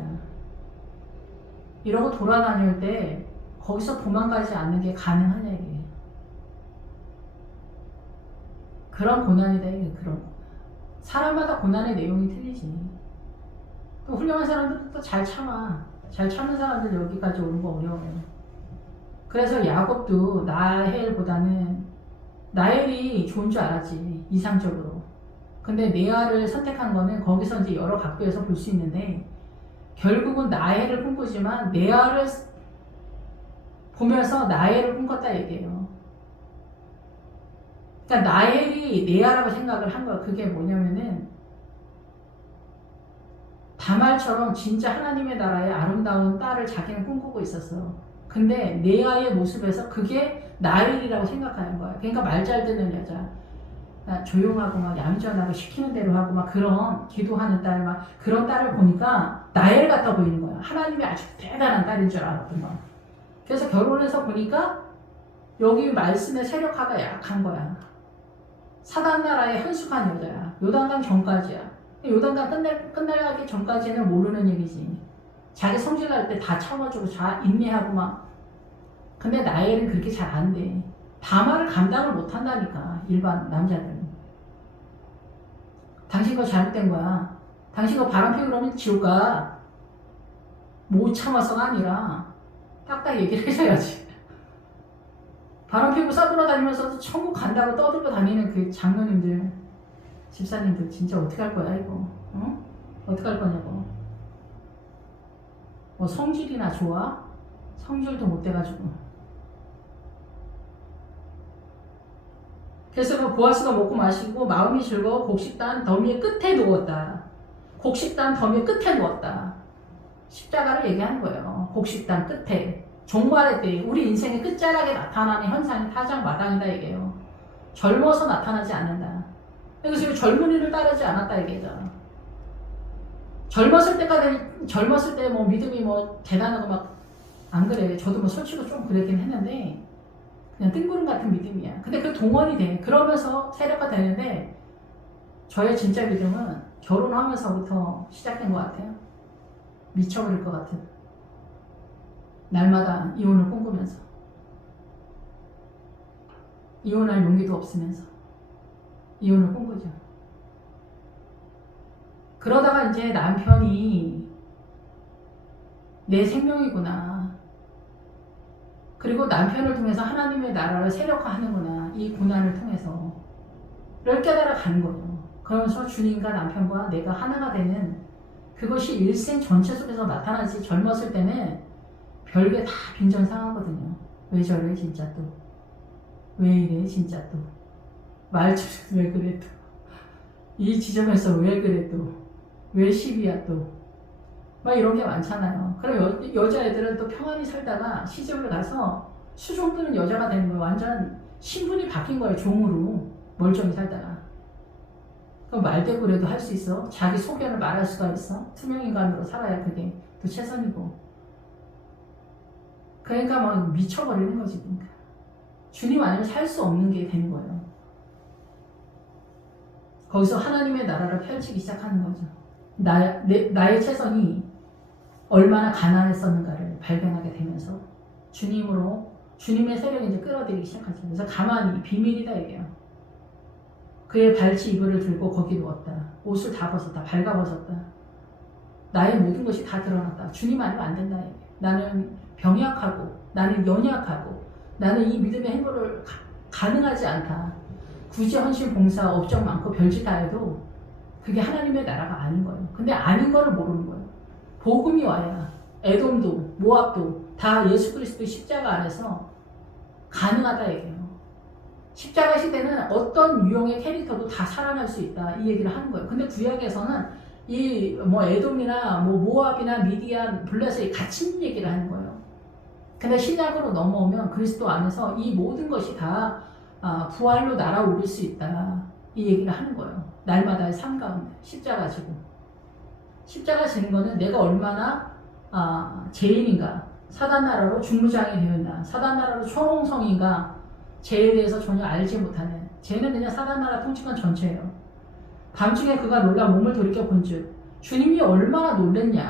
이러고 돌아다닐 때 거기서 도망가지 않는 게 가능한 얘기예요. 그런 고난이다 이게. 그런 사람마다 고난의 내용이 틀리지. 또 훌륭한 사람들은 또 잘 참아. 잘 참는 사람들 여기까지 오는 거 어려워요. 그래서 야곱도 나헬보다는 나헬이 좋은 줄 알았지 이상적으로. 근데 레아를 선택한 거는 거기서 이제 여러 각도에서 볼 수 있는데 결국은 나헬을 꿈꾸지만 레아를 보면서 나헬을 꿈꿨다 얘기해요. 그러니까 나헬이 레아라고 생각을 한 거야. 그게 뭐냐면은 다말처럼 진짜 하나님의 나라의 아름다운 딸을 자기는 꿈꾸고 있었어. 근데 레아의 모습에서 그게 나헬이라고 생각하는 거야. 그러니까 말 잘 듣는 여자. 조용하고 막 얌전하고 시키는 대로 하고 막 그런 기도하는 딸 막 그런 딸을 보니까 나엘 같아 보이는 거야. 하나님이 아주 대단한 딸인 줄 알았던 거야. 그래서 결혼해서 보니까 여기 말씀의 세력화가 약한 거야. 사단 나라의 한숙한 여자야. 요단강 전까지야. 요단강 끝나기 전까지는 모르는 얘기지. 자기 성질날 때 다 참아주고 다 인내하고 막. 근데 나엘은 그렇게 잘 안 돼. 다말을 감당을 못 한다니까 일반 남자들은. 당신 거 잘못된 거야. 당신 거 바람 피우고 그러면 지옥 가. 못 참아서가 아니라 딱딱 얘기를 해줘야지. 바람 피우고 싸돌아다니면서도 천국 간다고 떠들고 다니는 그 장로님들, 집사님들 진짜 어떻게 할 거야 이거? 응? 어떻게 할 거냐고. 뭐 성질이나 좋아? 성질도 못 돼가지고. 그래서 그 보아스가 먹고 마시고 마음이 즐거워 곡식단 더미의 끝에 누웠다. 곡식단 더미의 끝에 누웠다. 십자가를 얘기하는 거예요. 곡식단 끝에 종말의 때에 우리 인생의 끝자락에 나타나는 현상이 타작마당이다 이게요. 젊어서 나타나지 않는다. 그래서 젊은이를 따르지 않았다 이게잖아. 젊었을 때 뭐 믿음이 뭐 대단하고 막 안 그래. 저도 뭐 솔직히 좀 그랬긴 했는데 그냥 뜬구름 같은 믿음이야. 근데 그 동원이 돼. 그러면서 세력화 되는데 저의 진짜 믿음은 결혼하면서부터 시작된 것 같아요. 미쳐버릴 것 같은. 날마다 이혼을 꿈꾸면서 이혼할 용기도 없으면서 이혼을 꿈꾸죠. 그러다가 이제 남편이 내 생명이구나. 그리고 남편을 통해서 하나님의 나라를 세력화하는구나. 이 고난을 통해서 를 깨달아 가는 거예요. 그러면서 주님과 남편과 내가 하나가 되는 그것이 일생 전체 속에서 나타나지. 젊었을 때는 별게 다 빈정상하거든요. 왜 저래 진짜 또. 왜 이래 진짜 또. 말투 왜 그래 또. 이 지점에서 왜 그래 또. 왜 시비야 또. 막 이런 게 많잖아요. 그럼 여자애들은 또 평안히 살다가 시집을 가서 수종 뜨는 여자가 되는 거예요. 완전 신분이 바뀐 거예요. 종으로. 멀쩡히 살다가. 그럼 말대꾸라도 할 수 있어. 자기 소견을 말할 수가 있어. 투명인간으로 살아야 그게 또 최선이고. 그러니까 막 미쳐버리는 거지. 그러니까. 주님 아니면 살 수 없는 게 되는 거예요. 거기서 하나님의 나라를 펼치기 시작하는 거죠. 나의 최선이 얼마나 가난했었는가를 발견하게 되면서 주님의 세력이 이제 끌어들이기 시작하죠. 그래서 가만히 비밀이다 이게요. 그의 발치 이불을 들고 거기 누웠다. 옷을 다 벗었다. 발가벗었다. 나의 모든 것이 다 드러났다. 주님 아니면 안 된다. 나는 병약하고 나는 연약하고 나는 이 믿음의 행보를 가능하지 않다. 굳이 헌신, 봉사, 업적 많고 별짓 다 해도 그게 하나님의 나라가 아닌 거예요. 근데 아닌 거를 모르는 거예요. 복음이 와야 에돔도 모압도 다 예수 그리스도의 십자가 안에서 가능하다 얘기해요. 십자가 시대는 어떤 유형의 캐릭터도 다 살아날 수 있다 이 얘기를 하는 거예요. 근데 구약에서는 이 뭐 에돔이나 뭐 모압이나 미디안, 블레셋이 갇힌 얘기를 하는 거예요. 근데 신약으로 넘어오면 그리스도 안에서 이 모든 것이 다 부활로 날아오를 수 있다 이 얘기를 하는 거예요. 날마다의 삶 가운데 십자가 지고 십자가 지는 거는 내가 얼마나 죄인인가, 사단 나라로 중무장이 되었나, 사단 나라로 초롱성인가, 죄에 대해서 전혀 알지 못하는. 죄는 그냥 사단 나라 통치권 전체예요. 밤중에 그가 놀라 몸을 돌이켜 본즉 주님이 얼마나 놀랬냐.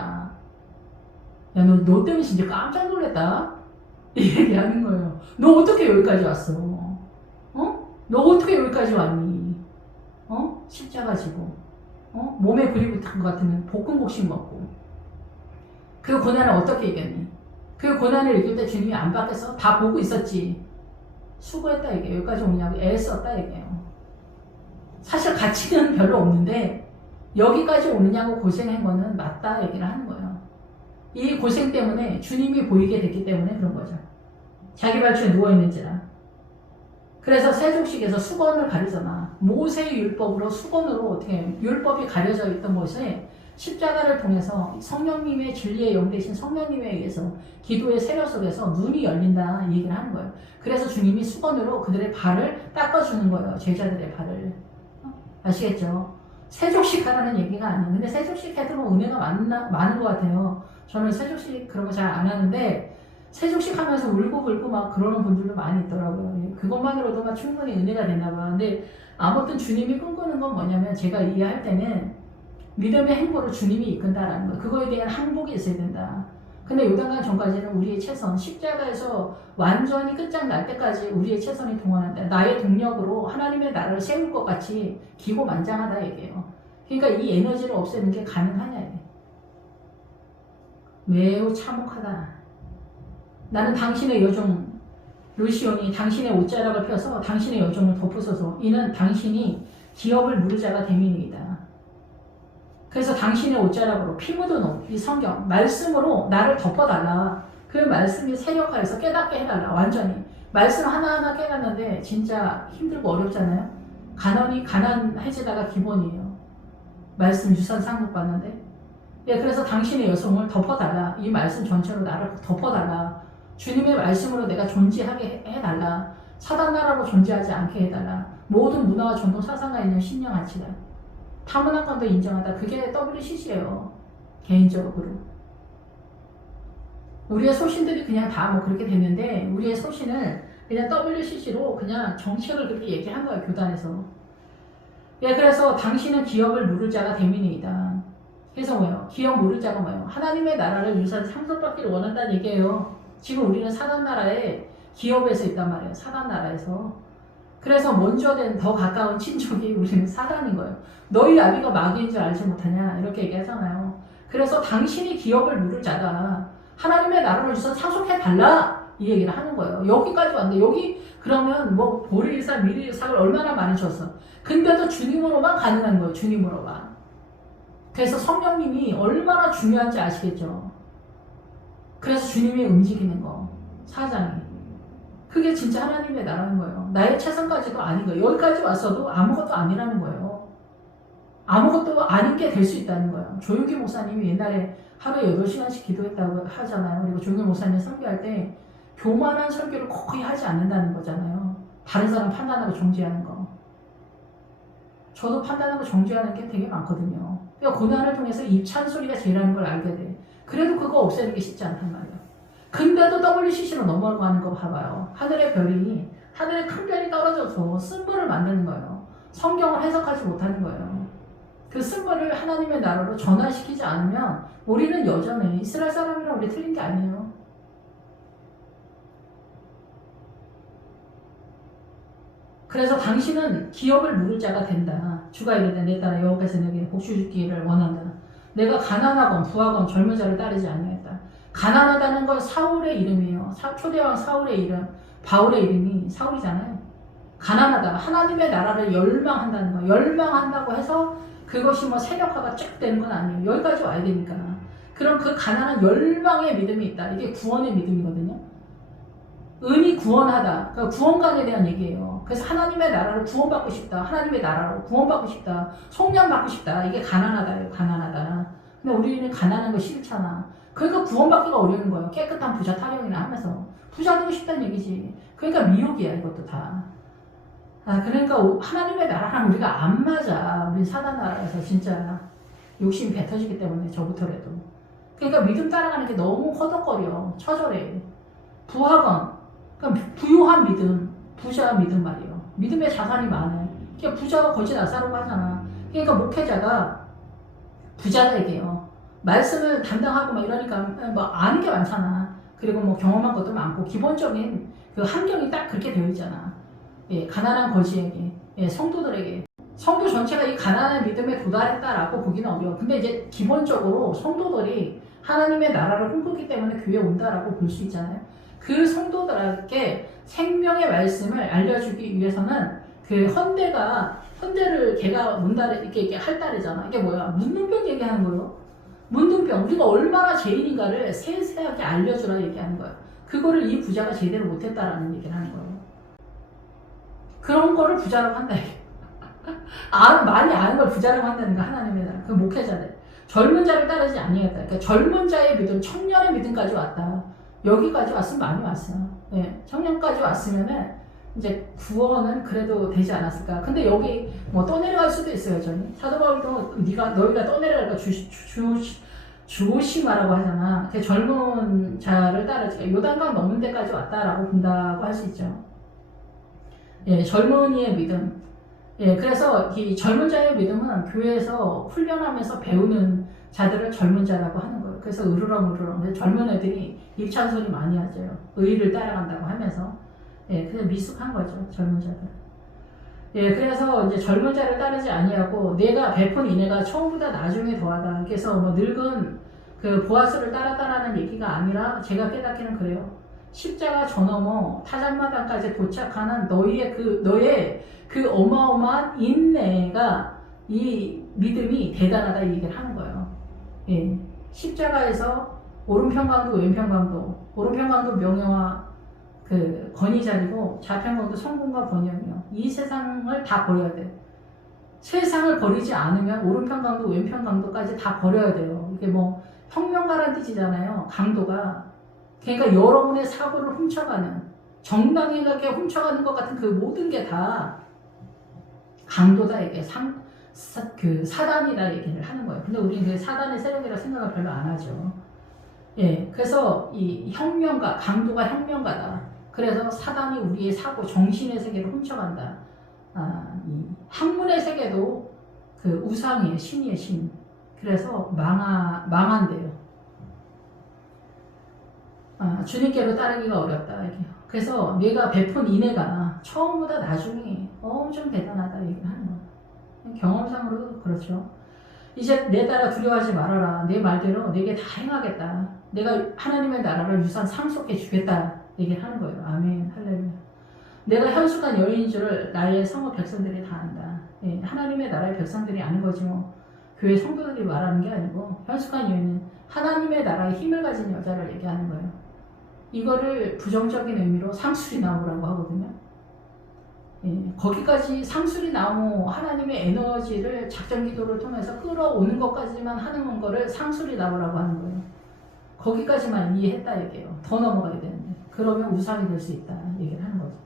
야, 너 때문에 진짜 깜짝 놀랐다. 이 얘기하는 거예요. 너 어떻게 여기까지 왔어? 너 어떻게 여기까지 왔니? 십자가 지고. 몸에 불이 붙은 것 같으면 볶음복식 먹고. 그 고난을 어떻게 이겼니? 그 고난을 이길 때 주님이 안 밖에서 다 보고 있었지. 수고했다 이게. 여기까지 오냐고 애썼다 이게요. 사실 가치는 별로 없는데 여기까지 오느냐고 고생한 거는 맞다 얘기를 하는 거예요. 이 고생 때문에 주님이 보이게 됐기 때문에 그런 거죠. 자기 발주에 누워있는지라. 그래서 세족식에서 수건을 가리잖아. 모세의 율법으로 수건으로 어떻게 율법이 가려져 있던 곳에 십자가를 통해서 성령님의 진리의 영 되신 성령님에 의해서 기도의 세력 속에서 눈이 열린다 이 얘기를 하는 거예요. 그래서 주님이 수건으로 그들의 발을 닦아주는 거예요. 제자들의 발을. 아시겠죠? 세족식 하라는 얘기가 아니에요. 근데 세족식 해도 뭐 은혜가 많은 것 같아요. 저는 세족식 그런 거 잘 안 하는데 세족식 하면서 울고불고 막 그러는 분들도 많이 있더라고요. 그것만으로도 막 충분히 은혜가 되나 봐. 근데 아무튼 주님이 꿈꾸는 건 뭐냐면 제가 이해할 때는 믿음의 행보를 주님이 이끈다라는 거예요. 그거에 대한 항복이 있어야 된다. 근데 요단강 전까지는 우리의 최선, 십자가에서 완전히 끝장 날 때까지 우리의 최선이 동원한다. 나의 동력으로 하나님의 나라를 세울 것 같이 기고만장하다 얘기예요. 그러니까 이 에너지를 없애는 게 가능하냐 이게. 매우 참혹하다. 나는 당신의 여종 루시온이 당신의 옷자락을 펴서 당신의 여종을 덮으소서. 이는 당신이 기업을 물을 자가 됨이니이다. 그래서 당신의 옷자락으로 피 묻은 옷, 이 성경, 말씀으로 나를 덮어달라. 그 말씀이 세력화해서 깨닫게 해달라. 완전히. 말씀 하나하나 깨닫는데 진짜 힘들고 어렵잖아요. 가난해지다가 기본이에요. 말씀 유산 상속 받는데. 예, 그래서 당신의 여성을 덮어달라. 이 말씀 전체로 나를 덮어달라. 주님의 말씀으로 내가 존재하게 해달라. 사단 나라로 존재하지 않게 해달라. 모든 문화와 전통 사상가 있는 신령 가치가 타문화권도 인정하다. 그게 WCC예요. 개인적으로. 우리의 소신들이 그냥 다 뭐 그렇게 됐는데 우리의 소신을 그냥 WCC로 그냥 정책을 그렇게 얘기한 거예요. 교단에서. 예, 그래서 당신은 기업을 누릴 자가 대민이다. 그래서 뭐예요? 기업 누릴 자가 뭐예요? 하나님의 나라를 유산 상속받기를 원한다는 얘기예요. 지금 우리는 사단 나라의 기업에서 있단 말이에요. 사단 나라에서. 그래서 먼저 된 더 가까운 친족이 우리는 사단인 거예요. 너희 아비가 마귀인 줄 알지 못하냐 이렇게 얘기하잖아요. 그래서 당신이 기업을 누릴 자다. 하나님의 나라를 유산 상속해달라 이 얘기를 하는 거예요. 여기까지 왔는데 여기 그러면 뭐 보리일사 미리일사를 얼마나 많이 줬어. 근데도 주님으로만 가능한 거예요. 주님으로만. 그래서 성령님이 얼마나 중요한지 아시겠죠. 그래서 주님이 움직이는 거 사장이 그게 진짜 하나님의 나라는 거예요. 나의 최선까지도 아닌 거예요. 여기까지 왔어도 아무것도 아니라는 거예요. 아무것도 아닌 게 될 수 있다는 거예요. 조윤기 목사님이 옛날에 하루에 8시간씩 기도했다고 하잖아요. 그리고 조윤기 목사님 설교할 때 교만한 설교를 거의 하지 않는다는 거잖아요. 다른 사람 판단하고 정죄하는 거. 저도 판단하고 정죄하는 게 되게 많거든요. 그러니까 고난을 통해서 입찬 소리가 죄라는 걸 알게 돼. 그래도 그거 없애는 게 쉽지 않단 말이에요. 근데도 WCC로 넘어가는 거 봐봐요. 하늘의 별이, 하늘의 큰 별이 떨어져서 쓴물을 만드는 거예요. 성경을 해석하지 못하는 거예요. 그 쓴물을 하나님의 나라로 전환시키지 않으면 우리는 여전히 이스라엘 사람이랑 우리 틀린 게 아니에요. 그래서 당신은 기업을 누릴 자가 된다. 주가 이르되 내 딸아 여호와께서 내게 복주 주기를 원한다. 내가 가난하건 부하건 젊은 자를 따르지 아니하였다. 가난하다는 건 사울의 이름이에요. 초대왕 사울의 이름, 바울의 이름이 사울이잖아요. 가난하다. 하나님의 나라를 열망한다는 거. 열망한다고 해서 그것이 뭐 세력화가 쫙 되는 건 아니에요. 여기까지 와야 되니까. 그럼 그 가난한 열망의 믿음이 있다. 이게 구원의 믿음이거든요. 은이 구원하다. 그러니까 구원관에 대한 얘기예요. 그래서 하나님의 나라로 구원받고 싶다. 하나님의 나라로 구원받고 싶다. 속량받고 싶다. 이게 가난하다예요. 가난하다. 근데 우리는 가난한 거 싫잖아. 그러니까 구원받기가 어려운 거예요. 깨끗한 부자 타령이나 하면서. 부자 되고 싶다는 얘기지. 그러니까 미혹이야 이것도 다. 그러니까 하나님의 나라랑 우리가 안 맞아. 우리 사단 나라에서 진짜 욕심이 뱉어지기 때문에 저부터라도. 그러니까 믿음 따라가는 게 너무 허덕거려. 처절해. 부하건 그러니까 부유한 믿음, 부자 믿음 말이에요. 믿음에 자산이 많아요. 그러니까 부자가 거지 나사라고 하잖아. 그러니까 목회자가 부자에게요. 말씀을 담당하고 막 이러니까 뭐 아는 게 많잖아. 그리고 뭐 경험한 것도 많고 기본적인 그 환경이 딱 그렇게 되어 있잖아. 예, 가난한 거지에게, 예, 성도들에게. 성도 전체가 이 가난한 믿음에 도달했다라고 보기는 어려워. 근데 이제 기본적으로 성도들이 하나님의 나라를 꿈꾸기 때문에 교회에 온다라고 볼 수 있잖아요. 그 성도들에게 생명의 말씀을 알려주기 위해서는 그 헌대를 걔가 문다래, 이렇게 할다래잖아. 이게 뭐야? 문둥병 얘기하는 거예요. 문둥병. 우리가 얼마나 죄인인가를 세세하게 알려주라 얘기하는 거예요. 그거를 이 부자가 제대로 못했다라는 얘기를 하는 거예요. 그런 거를 부자라고 한다. 많이 아는 걸 부자라고 한다는 거 하나님의 나라. 그 목회자들. 젊은 자를 따르지 아니했다. 그러니까 젊은 자의 믿음, 청년의 믿음까지 왔다. 여기까지 왔으면 많이 왔어요. 예, 청년까지 왔으면은 이제 구원은 그래도 되지 않았을까. 근데 여기 뭐 또 내려갈 수도 있어요, 여전히. 사도 바울도 너희가 또 내려갈까 조심하라고 하잖아. 젊은 자를 따르지. 요단강 넘는 데까지 왔다라고 본다고 할 수 있죠. 예, 젊은이의 믿음. 예, 그래서 이 젊은 자의 믿음은 교회에서 훈련하면서 배우는 자들을 젊은 자라고 하는 거예요. 그래서 으르렁 젊은 애들이 입찬소리 많이 하죠. 의를 따라간다고 하면서. 예, 그래서 미숙한 거죠. 젊은 자들. 예, 그래서 이제 젊은 자를 따르지 아니하고 내가 베푼 이내가 처음보다 나중에 더하다. 그래서 뭐 늙은 그 보아스를 따랐다라는 얘기가 아니라 제가 깨닫기는 그래요. 십자가 저 넘어 타작마당까지 도착하는 너의 그 어마어마한 인내가 이 믿음이 대단하다 이 얘기를 하는 거예요. 예. 십자가에서 오른편강도 왼편강도, 오른편강도 명예와 그 권위 자리고 좌편강도 성공과 번영이요. 이 세상을 다 버려야 돼. 세상을 버리지 않으면 오른편 강도, 왼편 강도까지 다 버려야 돼요. 이게 뭐 혁명가란 뜻이잖아요. 강도가. 그러니까 여러분의 사고를 훔쳐가는, 정당하게 훔쳐가는 것 같은 그 모든 게 다 강도다, 이게 그 사단이다 얘기를 하는 거예요. 근데 우리는 그 사단의 세력이라 생각을 별로 안 하죠. 예, 그래서 이 혁명가, 강도가 혁명가다. 그래서 사단이 우리의 사고, 정신의 세계를 훔쳐간다. 이 학문의 세계도 그 우상이에요. 신이에요, 신. 그래서 망한대요. 주님께로 따르기가 어렵다. 이게. 그래서 내가 베푼 인애가 처음보다 나중에 엄청 대단하다. 얘기를 하는 거예요. 경험상으로도 그렇죠. 이제 내 따라 두려워하지 말아라. 내 말대로 내게 다 행하겠다. 내가 하나님의 나라를 유산 상속해 주겠다. 얘기를 하는 거예요. 아멘. 할렐루야. 내가 현숙한 여인인 줄을 나의 성읍 백성들이 다 안다. 예, 하나님의 나라의 백성들이 아는 거지 뭐. 교회 성도들이 말하는 게 아니고 현숙한 여인은 하나님의 나라의 힘을 가진 여자를 얘기하는 거예요. 이거를 부정적인 의미로 상술이 나무라고 하거든요. 예, 거기까지 상술이 나무, 하나님의 에너지를 작전 기도를 통해서 끌어오는 것까지만 하는 거를 상술이 나무라고 하는 거예요. 거기까지만 이해했다 얘기해요. 더 넘어가야 되는데. 그러면 우상이 될 수 있다 얘기를 하는 거죠.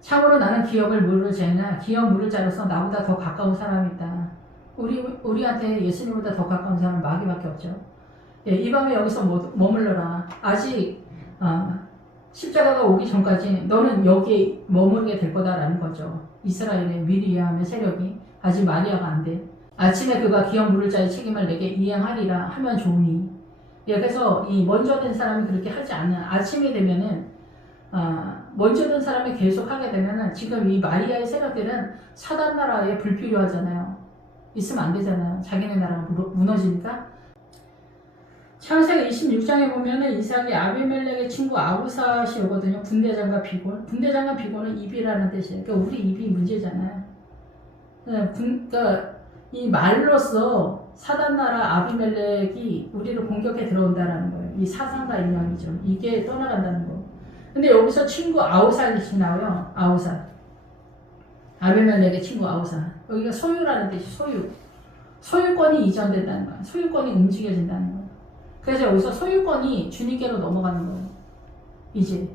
참으로 나는 기업을 물을 자나 기업 물을 자로서 나보다 더 가까운 사람이 있다. 우리한테 예수님보다 더 가까운 사람은 마귀밖에 없죠. 예, 이 밤에 여기서 머물러라. 아직 십자가가 오기 전까지 너는 여기에 머무르게 될 거다라는 거죠. 이스라엘의 미리암의 세력이 아직 마리아가 안 돼. 아침에 그가 기업 물을 자의 책임을 내게 이행하리라 하면 좋으니. 예, 그래서 이 먼저 된 사람이 그렇게 하지 않는 아침이 되면은 먼저 된 사람이 계속 하게 되면은 지금 이 마리아의 세력들은 사단 나라에 불필요하잖아요. 있으면 안 되잖아요. 자기네 나라가 무너지니까. 창세기 26장에 보면은 이삭이 아비멜렉의 친구 아우삿이 오거든요. 군대장과 비골. 군대장과 비골은 입이라는 뜻이에요. 그러니까 우리 입이 문제잖아요. 그러니까 이 말로써 사단 나라 아비멜렉이 우리를 공격해 들어온다라는 거예요. 이 사상과 인연이죠. 이게 떠나간다는 거. 근데 여기서 친구 아우삿이 나와요. 아우삿. 아비멜렉의 친구 아우삿. 여기가 소유라는 뜻이 소유. 소유권이 이전된다는 거예요. 소유권이 움직여진다는 거예요. 그래서 여기서 소유권이 주님께로 넘어가는 거예요. 이제.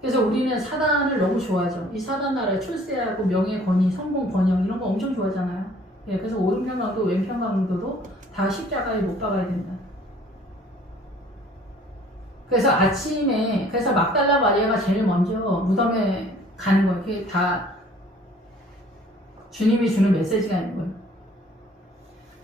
그래서 우리는 사단을 너무 좋아하죠. 이 사단 나라에 출세하고 명예, 권위, 성공, 번영 이런 거 엄청 좋아하잖아요. 예, 그래서 오른편 강도, 왼편 강도도 다 십자가에 못 박아야 된다. 그래서 아침에, 그래서 막달라 마리아가 제일 먼저 무덤에 가는 거예요. 그게 다 주님이 주는 메시지가 있는 거예요.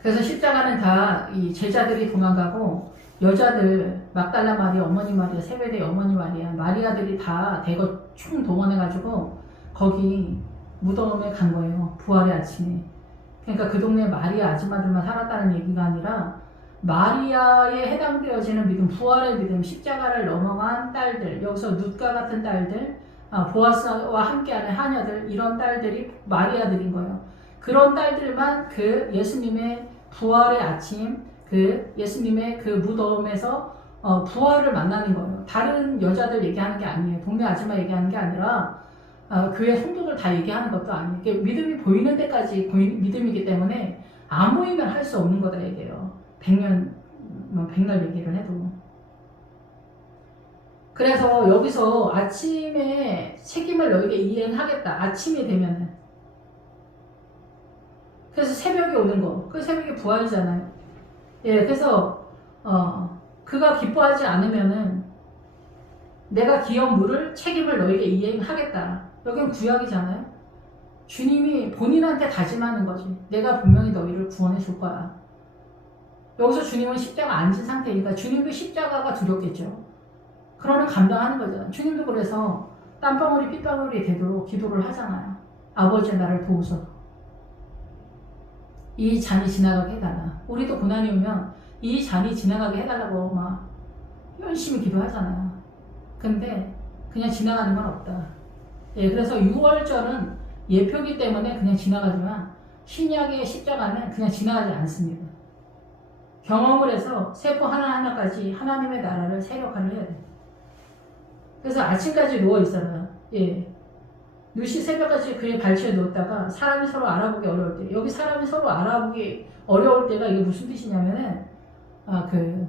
그래서 십자가는 다 이 제자들이 도망가고 여자들, 막달라 마리아, 어머니 마리아, 세베대 어머니 마리아, 마리아들이 다 대거 총 동원해가지고 거기 무덤에 간 거예요. 부활의 아침에. 그러니까 그 동네 마리아 아줌마들만 살았다는 얘기가 아니라 마리아에 해당되어지는 믿음, 부활의 믿음, 십자가를 넘어간 딸들, 여기서 룻과 같은 딸들, 보아스와 함께하는 하녀들, 이런 딸들이 마리아들인 거예요. 그런 딸들만 그 예수님의 부활의 아침, 그 예수님의 그 무덤에서 부활을 만나는 거예요. 다른 여자들 얘기하는 게 아니에요. 동네 아줌마 얘기하는 게 아니라 교회 성도들 다 얘기하는 것도 아니에요. 믿음이 보이는 데까지 믿음이기 때문에 안 보이면 할 수 없는 거다 얘기해요. 백날 얘기를 해도. 그래서 여기서 아침에 책임을 너에게 이행하겠다. 아침이 되면은. 그래서 새벽에 오는 거. 그 새벽에 부활이잖아요. 예, 그래서 그가 기뻐하지 않으면은 내가 기업 물을 책임을 너에게 이행하겠다. 여기는 구약이잖아요. 주님이 본인한테 다짐하는 거지. 내가 분명히 너희를 구원해 줄 거야. 여기서 주님은 십자가 앉은 상태니까 주님도 십자가가 두렵겠죠. 그러나 감당하는 거잖아요. 주님도 그래서 땀방울이 핏방울이 되도록 기도를 하잖아요. 아버지 나를 도우소서. 이 잔이 지나가게 해달라. 우리도 고난이 오면 이 잔이 지나가게 해달라고 막 열심히 기도하잖아요. 근데 그냥 지나가는 건 없다. 예, 그래서 6월절은 예표기 때문에 그냥 지나가지만 신약의 십자가는 그냥 지나가지 않습니다. 경험을 해서 세포 하나하나까지 하나님의 나라를 세력화를 해야 돼. 그래서 아침까지 누워있어라. 예. 누시 새벽까지 그의 발치에 놓았다가 사람이 서로 알아보기 어려울 때, 여기 사람이 서로 알아보기 어려울 때가 이게 무슨 뜻이냐면은 그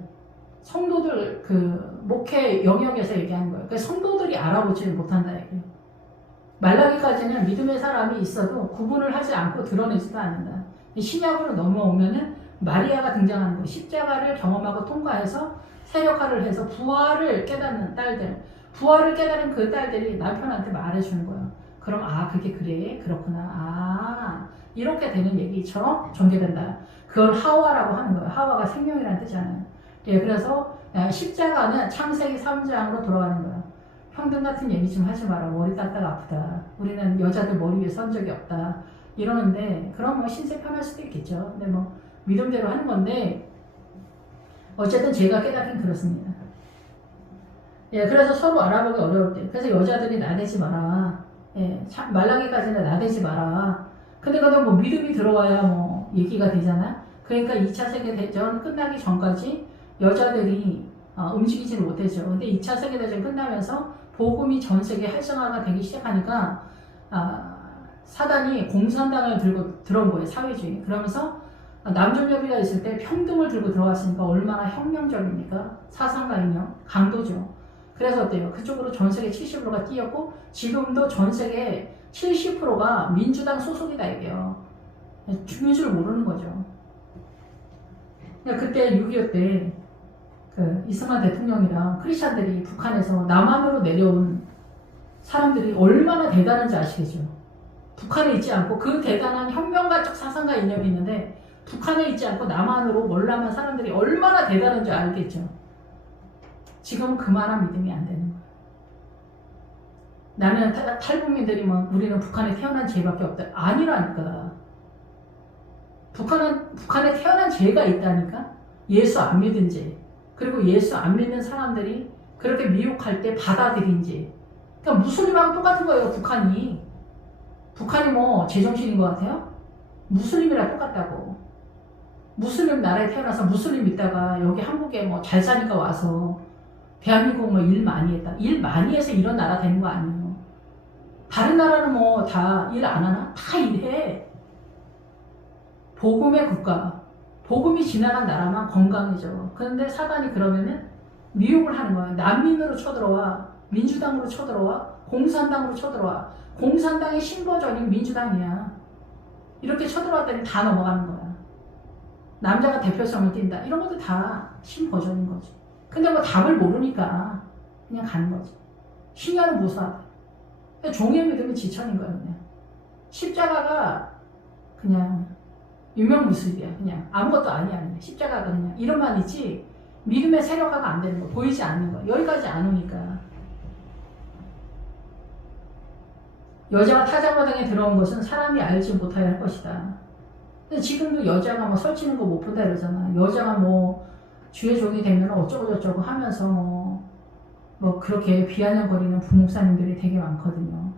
성도들 그 목회 영역에서 얘기하는 거예요. 그러니까 성도들이 알아보지를 못한다 얘기예요. 말라기까지는 믿음의 사람이 있어도 구분을 하지 않고 드러내지도 않는다. 신약으로 넘어오면은 마리아가 등장하는 거예요. 십자가를 경험하고 통과해서 세력화를 해서 부활을 깨닫는 딸들, 부활을 깨달은 그 딸들이 남편한테 말해주는 거예요. 그럼 그게 그래? 그렇구나. 이렇게 되는 얘기처럼 전개된다. 그걸 하와라고 하는 거예요. 하와가 생명이라는 뜻이잖아요. 예, 그래서 십자가는 창세기 3장으로 돌아가는 거예요. 평등 같은 얘기 좀 하지 마라. 머리 땄다가 아프다. 우리는 여자들 머리 위에 선 적이 없다. 이러는데 그럼 뭐 신세 편할 수도 있겠죠. 근데 뭐 믿음대로 하는 건데 어쨌든 제가 깨닫긴 그렇습니다. 예, 그래서 서로 알아보기 어려울 때. 그래서 여자들이 나대지 마라. 예, 말라기까지는 나대지 마라. 근데 그건 뭐 믿음이 들어와야 뭐 얘기가 되잖아. 그러니까 2차 세계대전 끝나기 전까지 여자들이 움직이지는 못했죠. 근데 2차 세계대전 끝나면서 복음이 전 세계 활성화가 되기 시작하니까 사단이 공산당을 들고 들어온 거예요. 사회주의. 그러면서 남존여비가 있을 때 평등을 들고 들어왔으니까 얼마나 혁명적입니까? 사상과 이념, 강도죠. 그래서 어때요? 그쪽으로 전 세계 70%가 뛰었고 지금도 전 세계 70%가 민주당 소속이다 이게요. 중요한 줄 모르는 거죠. 그때 6.25 때 그 이승만 대통령이랑 크리스찬들이 북한에서 남한으로 내려온 사람들이 얼마나 대단한지 아시겠죠? 북한에 있지 않고 그 대단한 혁명가적 사상과 이념이 있는데 북한에 있지 않고 남한으로 몰람한 사람들이 얼마나 대단한지 알겠죠? 지금은 그만한 믿음이 안 되는 거예요. 나는 탈북민들이 뭐 우리는 북한에 태어난 죄밖에 없다. 아니라니까. 북한에 태어난 죄가 있다니까? 예수 안 믿은 죄. 그리고 예수 안 믿는 사람들이 그렇게 미혹할 때 받아들인 죄. 그러니까 무슬림하고 똑같은 거예요, 북한이. 북한이 뭐 제정신인 것 같아요? 무슬림이랑 똑같다고. 무슬림 나라에 태어나서 무슬림 믿다가 여기 한국에 뭐 잘 사니까 와서 대한민국 뭐 일 많이 했다. 일 많이 해서 이런 나라 되는 거 아니에요. 다른 나라는 뭐 다 일 안 하나? 다 일해. 복음의 국가, 복음이 지나간 나라만 건강해져. 그런데 사단이 그러면은 미혹을 하는 거야. 난민으로 쳐들어와, 민주당으로 쳐들어와, 공산당으로 쳐들어와. 공산당의 신버전인 민주당이야. 이렇게 쳐들어왔더니 다 넘어가는 거야. 남자가 대표성을 띈다. 이런 것도 다 신버전인 거지. 근데 뭐 답을 모르니까 그냥 가는 거지. 신야는 무사하다. 종의 믿음이 지천인 거야, 그냥. 십자가가 그냥 유명무술이야. 그냥 아무것도 아니야. 그냥. 십자가가 그냥 이름만 있지 믿음의 세력화가 안 되는 거. 보이지 않는 거. 여기까지 안 오니까. 여자가 타자마당에 들어온 것은 사람이 알지 못하여 할 것이다. 근데 지금도 여자가 뭐 설치는 거 못 본다 이러잖아. 여자가 뭐 주의 종이 되면 어쩌고저쩌고 하면서 뭐 그렇게 비아냥거리는 부목사님들이 되게 많거든요.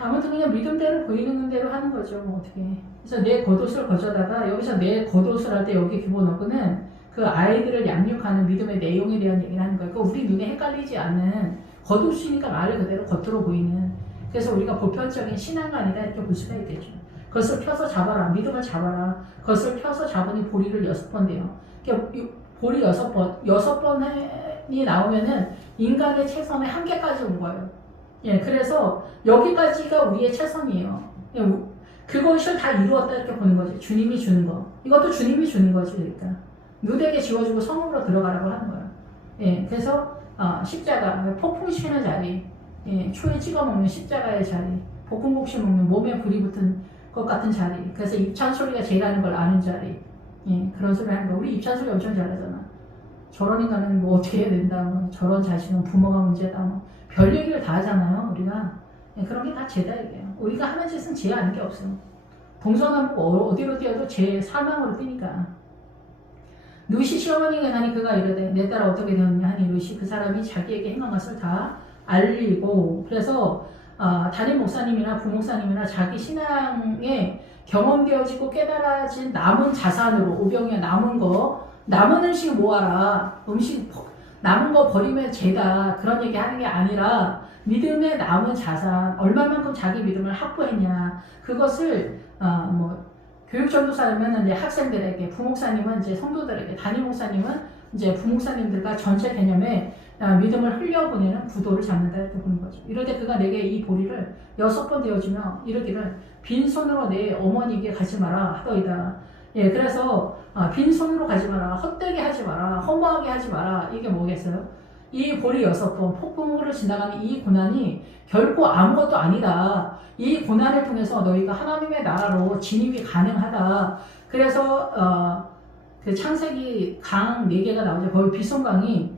아무튼 그냥 믿음대로 보이는 대로 하는 거죠. 뭐 어떻게. 그래서 내 겉옷을 거저다가 여기서 내 겉옷을 할 때 여기 기본어구는 그 아이들을 양육하는 믿음의 내용에 대한 얘기를 하는 거예요. 그러니까 우리 눈에 헷갈리지 않는 겉옷이니까 말을 그대로 겉으로 보이는. 그래서 우리가 보편적인 신앙관이다 이렇게 볼 수가 있겠죠. 그것을 펴서 잡아라. 믿음을 잡아라. 그것을 펴서 잡으니 보리를 6번 돼요. 그러니까 보리 6번이 나오면은 인간의 최선의 한계까지 온 거예요. 예, 그래서 여기까지가 우리의 최선이에요. 그것을 다 이루었다 이렇게 보는 거지. 주님이 주는 거. 이것도 주님이 주는 거지. 그러니까 누대게 지워주고 성으로 들어가라고 하는 거예요. 예, 그래서 십자가, 폭풍시키는 자리, 예, 초에 찍어먹는 십자가의 자리, 볶음국수 먹는 몸에 불이 붙은 것 같은 자리. 그래서 입찬소리가 죄라는 걸 아는 자리. 예, 그런 소리 하는 거. 우리 입찬소리 엄청 잘하잖아. 저런 인간은 뭐 어떻게 해야 된다. 뭐 저런 자식은 부모가 문제다. 뭐 별 얘기를 다 하잖아요. 우리가. 예, 그런 게 다 죄다 이게요. 우리가 하는 짓은 죄 아닌 게 없어요. 동서남북 어디로 뛰어도 죄 사망으로 뛰니까. 루시 시어머니가 하니 그가 이르되 내 딸 어떻게 되었냐 하니 루시 그 사람이 자기에게 행한 것을 다 알리고 그래서 담임 목사님이나 부목사님이나 자기 신앙에 경험되어지고 깨달아진 남은 자산으로 오병이어 남은 거 남은 음식 모아라. 음식 남은 거 버리면 죄다 그런 얘기 하는 게 아니라 믿음에 남은 자산 얼마만큼 자기 믿음을 확보했냐 그것을 뭐 교육전도사라면 이제 학생들에게 부목사님은 이제 성도들에게 담임 목사님은 이제 부목사님들과 전체 개념에 믿음을 흘려보내는 구도를 잡는다 이렇게 보는 거죠. 이럴 때 그가 내게 이 보리를 6번 되어주며 이르기를 빈손으로 내 어머니에게 가지 마라 하더이다. 예, 그래서 빈손으로 가지 마라, 헛되게 하지 마라, 허무하게 하지 마라. 이게 뭐겠어요? 이 보리 6번 폭풍우를 지나가는 이 고난이 결코 아무것도 아니다. 이 고난을 통해서 너희가 하나님의 나라로 진입이 가능하다. 그래서 그 창세기 강 4개가 나오죠. 거기 빗손강이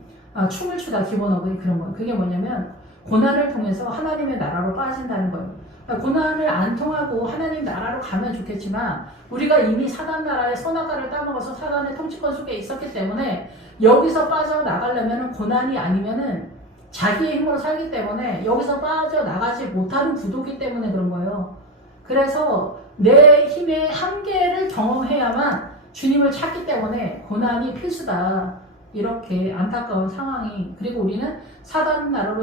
춤을 추다 기본 어근이 그런 거예요. 그게 뭐냐면 고난을 통해서 하나님의 나라로 빠진다는 거예요. 고난을 안 통하고 하나님 나라로 가면 좋겠지만 우리가 이미 사단 나라의 선악과를 따먹어서 사단의 통치권 속에 있었기 때문에 여기서 빠져나가려면 고난이 아니면은 자기의 힘으로 살기 때문에 여기서 빠져나가지 못하는 구도기 때문에 그런 거예요. 그래서 내 힘의 한계를 경험해야만 주님을 찾기 때문에 고난이 필수다. 이렇게 안타까운 상황이 그리고 우리는 사단 나라로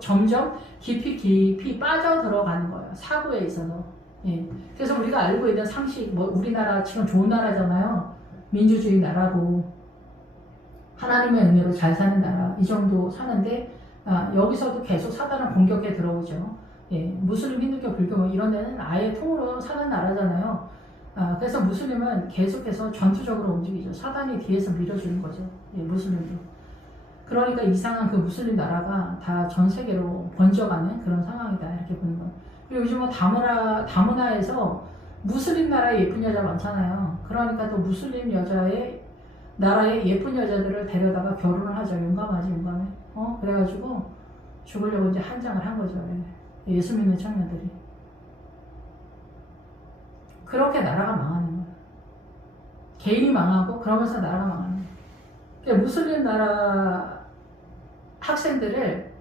점점 깊이 빠져들어가는 거예요. 사고에 있어서. 예. 그래서 우리가 알고 있는 상식 뭐 우리나라 지금 좋은 나라잖아요. 민주주의 나라고 하나님의 은혜로 잘 사는 나라 이 정도 사는데 여기서도 계속 사단은 공격에 들어오죠. 예. 무슬림, 힌두교, 불교 뭐 이런 데는 아예 통으로 사는 나라잖아요. 그래서 무슬림은 계속해서 전투적으로 움직이죠. 사단이 뒤에서 밀어주는 거죠. 예, 무슬림도. 그러니까 이상한 그 무슬림 나라가 다 전 세계로 번져가는 그런 상황이다. 이렇게 보는 거예요. 그리고 요즘 뭐 다문화에서 무슬림 나라에 예쁜 여자 많잖아요. 그러니까 또 무슬림 나라의 예쁜 여자들을 데려다가 결혼을 하죠. 용감하지, 용감해. 그래가지고 죽으려고 이제 한장을 한 거죠. 예. 예수 믿는 청년들이. 그렇게 나라가 망하는 거예요. 개인이 망하고 그러면서 나라가 망하는 거예요. 그러니까 무슬림 나라 학생들을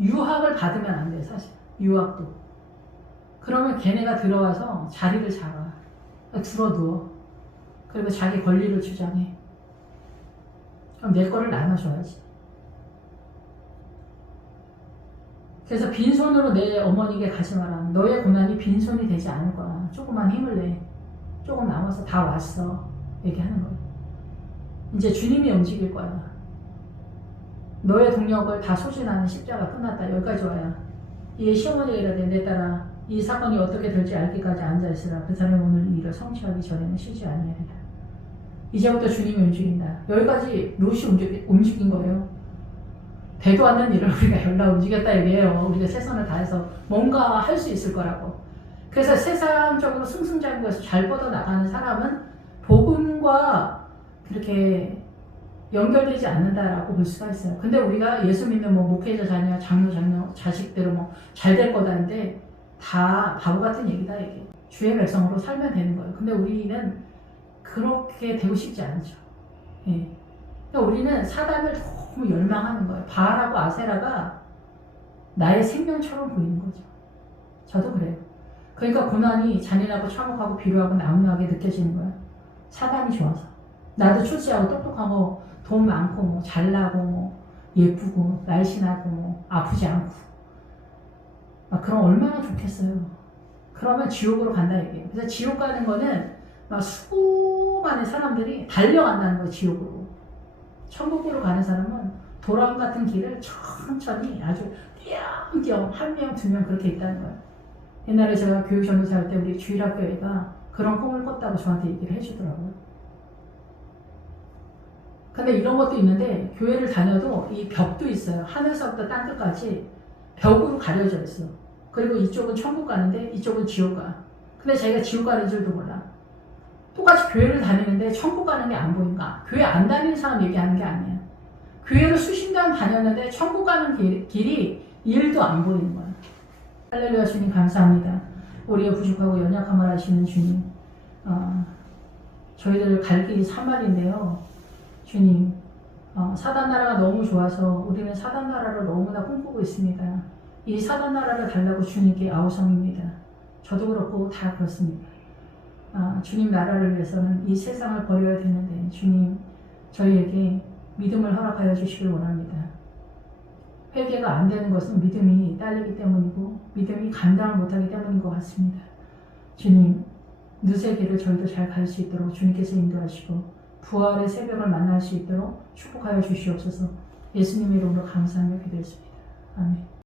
유학을 받으면 안 돼요. 사실 유학도. 그러면 걔네가 들어와서 자리를 잡아. 들어누워. 그리고 자기 권리를 주장해. 그럼 내 거를 나눠줘야지. 그래서 빈손으로 내 어머니에게 가지 마라. 너의 고난이 빈손이 되지 않을 거야. 조금만 힘을 내. 조금 남아서 다 왔어. 얘기하는 거야. 이제 주님이 움직일 거야. 너의 동력을 다 소진하는 십자가 끝났다. 여기까지 와야. 이 시어머니가 이러되 내 딸아 이 사건이 어떻게 될지 알기까지 앉아있으라. 그 사람이 오늘 이 일을 성취하기 전에는 쉬지 아니하리라. 이제부터 주님이 움직인다. 여기까지 롯이 움직인 거예요. 되도 않는 일을 우리가 열나 움직였다 얘기해요. 우리가 최선을 다해서 뭔가 할 수 있을 거라고. 그래서 세상적으로 승승장구해서 잘 뻗어나가는 사람은 복음과 그렇게 연결되지 않는다라고 볼 수가 있어요. 근데 우리가 예수 믿는 뭐 목회자 자녀, 장로, 자식대로 뭐 잘 될 거다는데 다 바보 같은 얘기다 이게. 주의 백성으로 살면 되는 거예요. 근데 우리는 그렇게 되고 싶지 않죠. 예. 그러니까 우리는 사단을 너무 열망하는 거예요. 바알하고 아세라가 나의 생명처럼 보이는 거죠. 저도 그래요. 그러니까 고난이 잔인하고 참혹하고 비루하고 나무나게 느껴지는 거예요. 사단이 좋아서. 나도 출세하고 똑똑하고 돈 많고 뭐 잘나고 뭐 예쁘고 날씬하고 뭐 아프지 않고 그럼 얼마나 좋겠어요. 그러면 지옥으로 간다 얘기예요. 그래서 지옥 가는 거는 막 수많은 사람들이 달려간다는 거예요. 지옥으로. 천국으로 가는 사람은 도랑 같은 길을 천천히 아주 띄엄띄엄 한 명, 2명 그렇게 있다는 거예요. 옛날에 제가 교육 전도사 할 때 우리 주일학교회가 그런 꿈을 꿨다고 저한테 얘기를 해주더라고요. 근데 이런 것도 있는데 교회를 다녀도 이 벽도 있어요. 하늘서부터 땅끝까지 벽으로 가려져 있어. 그리고 이쪽은 천국 가는데 이쪽은 지옥 가. 근데 자기가 지옥 가는 줄도 몰라. 똑같이 교회를 다니는데 천국 가는 게 안 보인가? 교회 안 다니는 사람 얘기하는 게 아니야. 교회를 수십년 다녔는데 천국 가는 길이 1도 안 보이는 거야. 할렐루야 주님 감사합니다. 우리의 부족하고 연약함을 아시는 주님. 저희들 갈 길이 사말인데요. 주님 사단 나라가 너무 좋아서 우리는 사단 나라를 너무나 꿈꾸고 있습니다. 이 사단 나라를 달라고 주님께 아우성입니다. 저도 그렇고 다 그렇습니다. 주님 나라를 위해서는 이 세상을 버려야 되는데 주님 저희에게 믿음을 허락하여 주시길 원합니다. 회개가 안 되는 것은 믿음이 딸리기 때문이고 믿음이 감당을 못하기 때문인 것 같습니다. 주님, 늦의 길을 저희도 잘 갈 수 있도록 주님께서 인도하시고 부활의 새벽을 만날 수 있도록 축복하여 주시옵소서. 예수님의 이름으로 감사하며 기도했습니다. 아멘.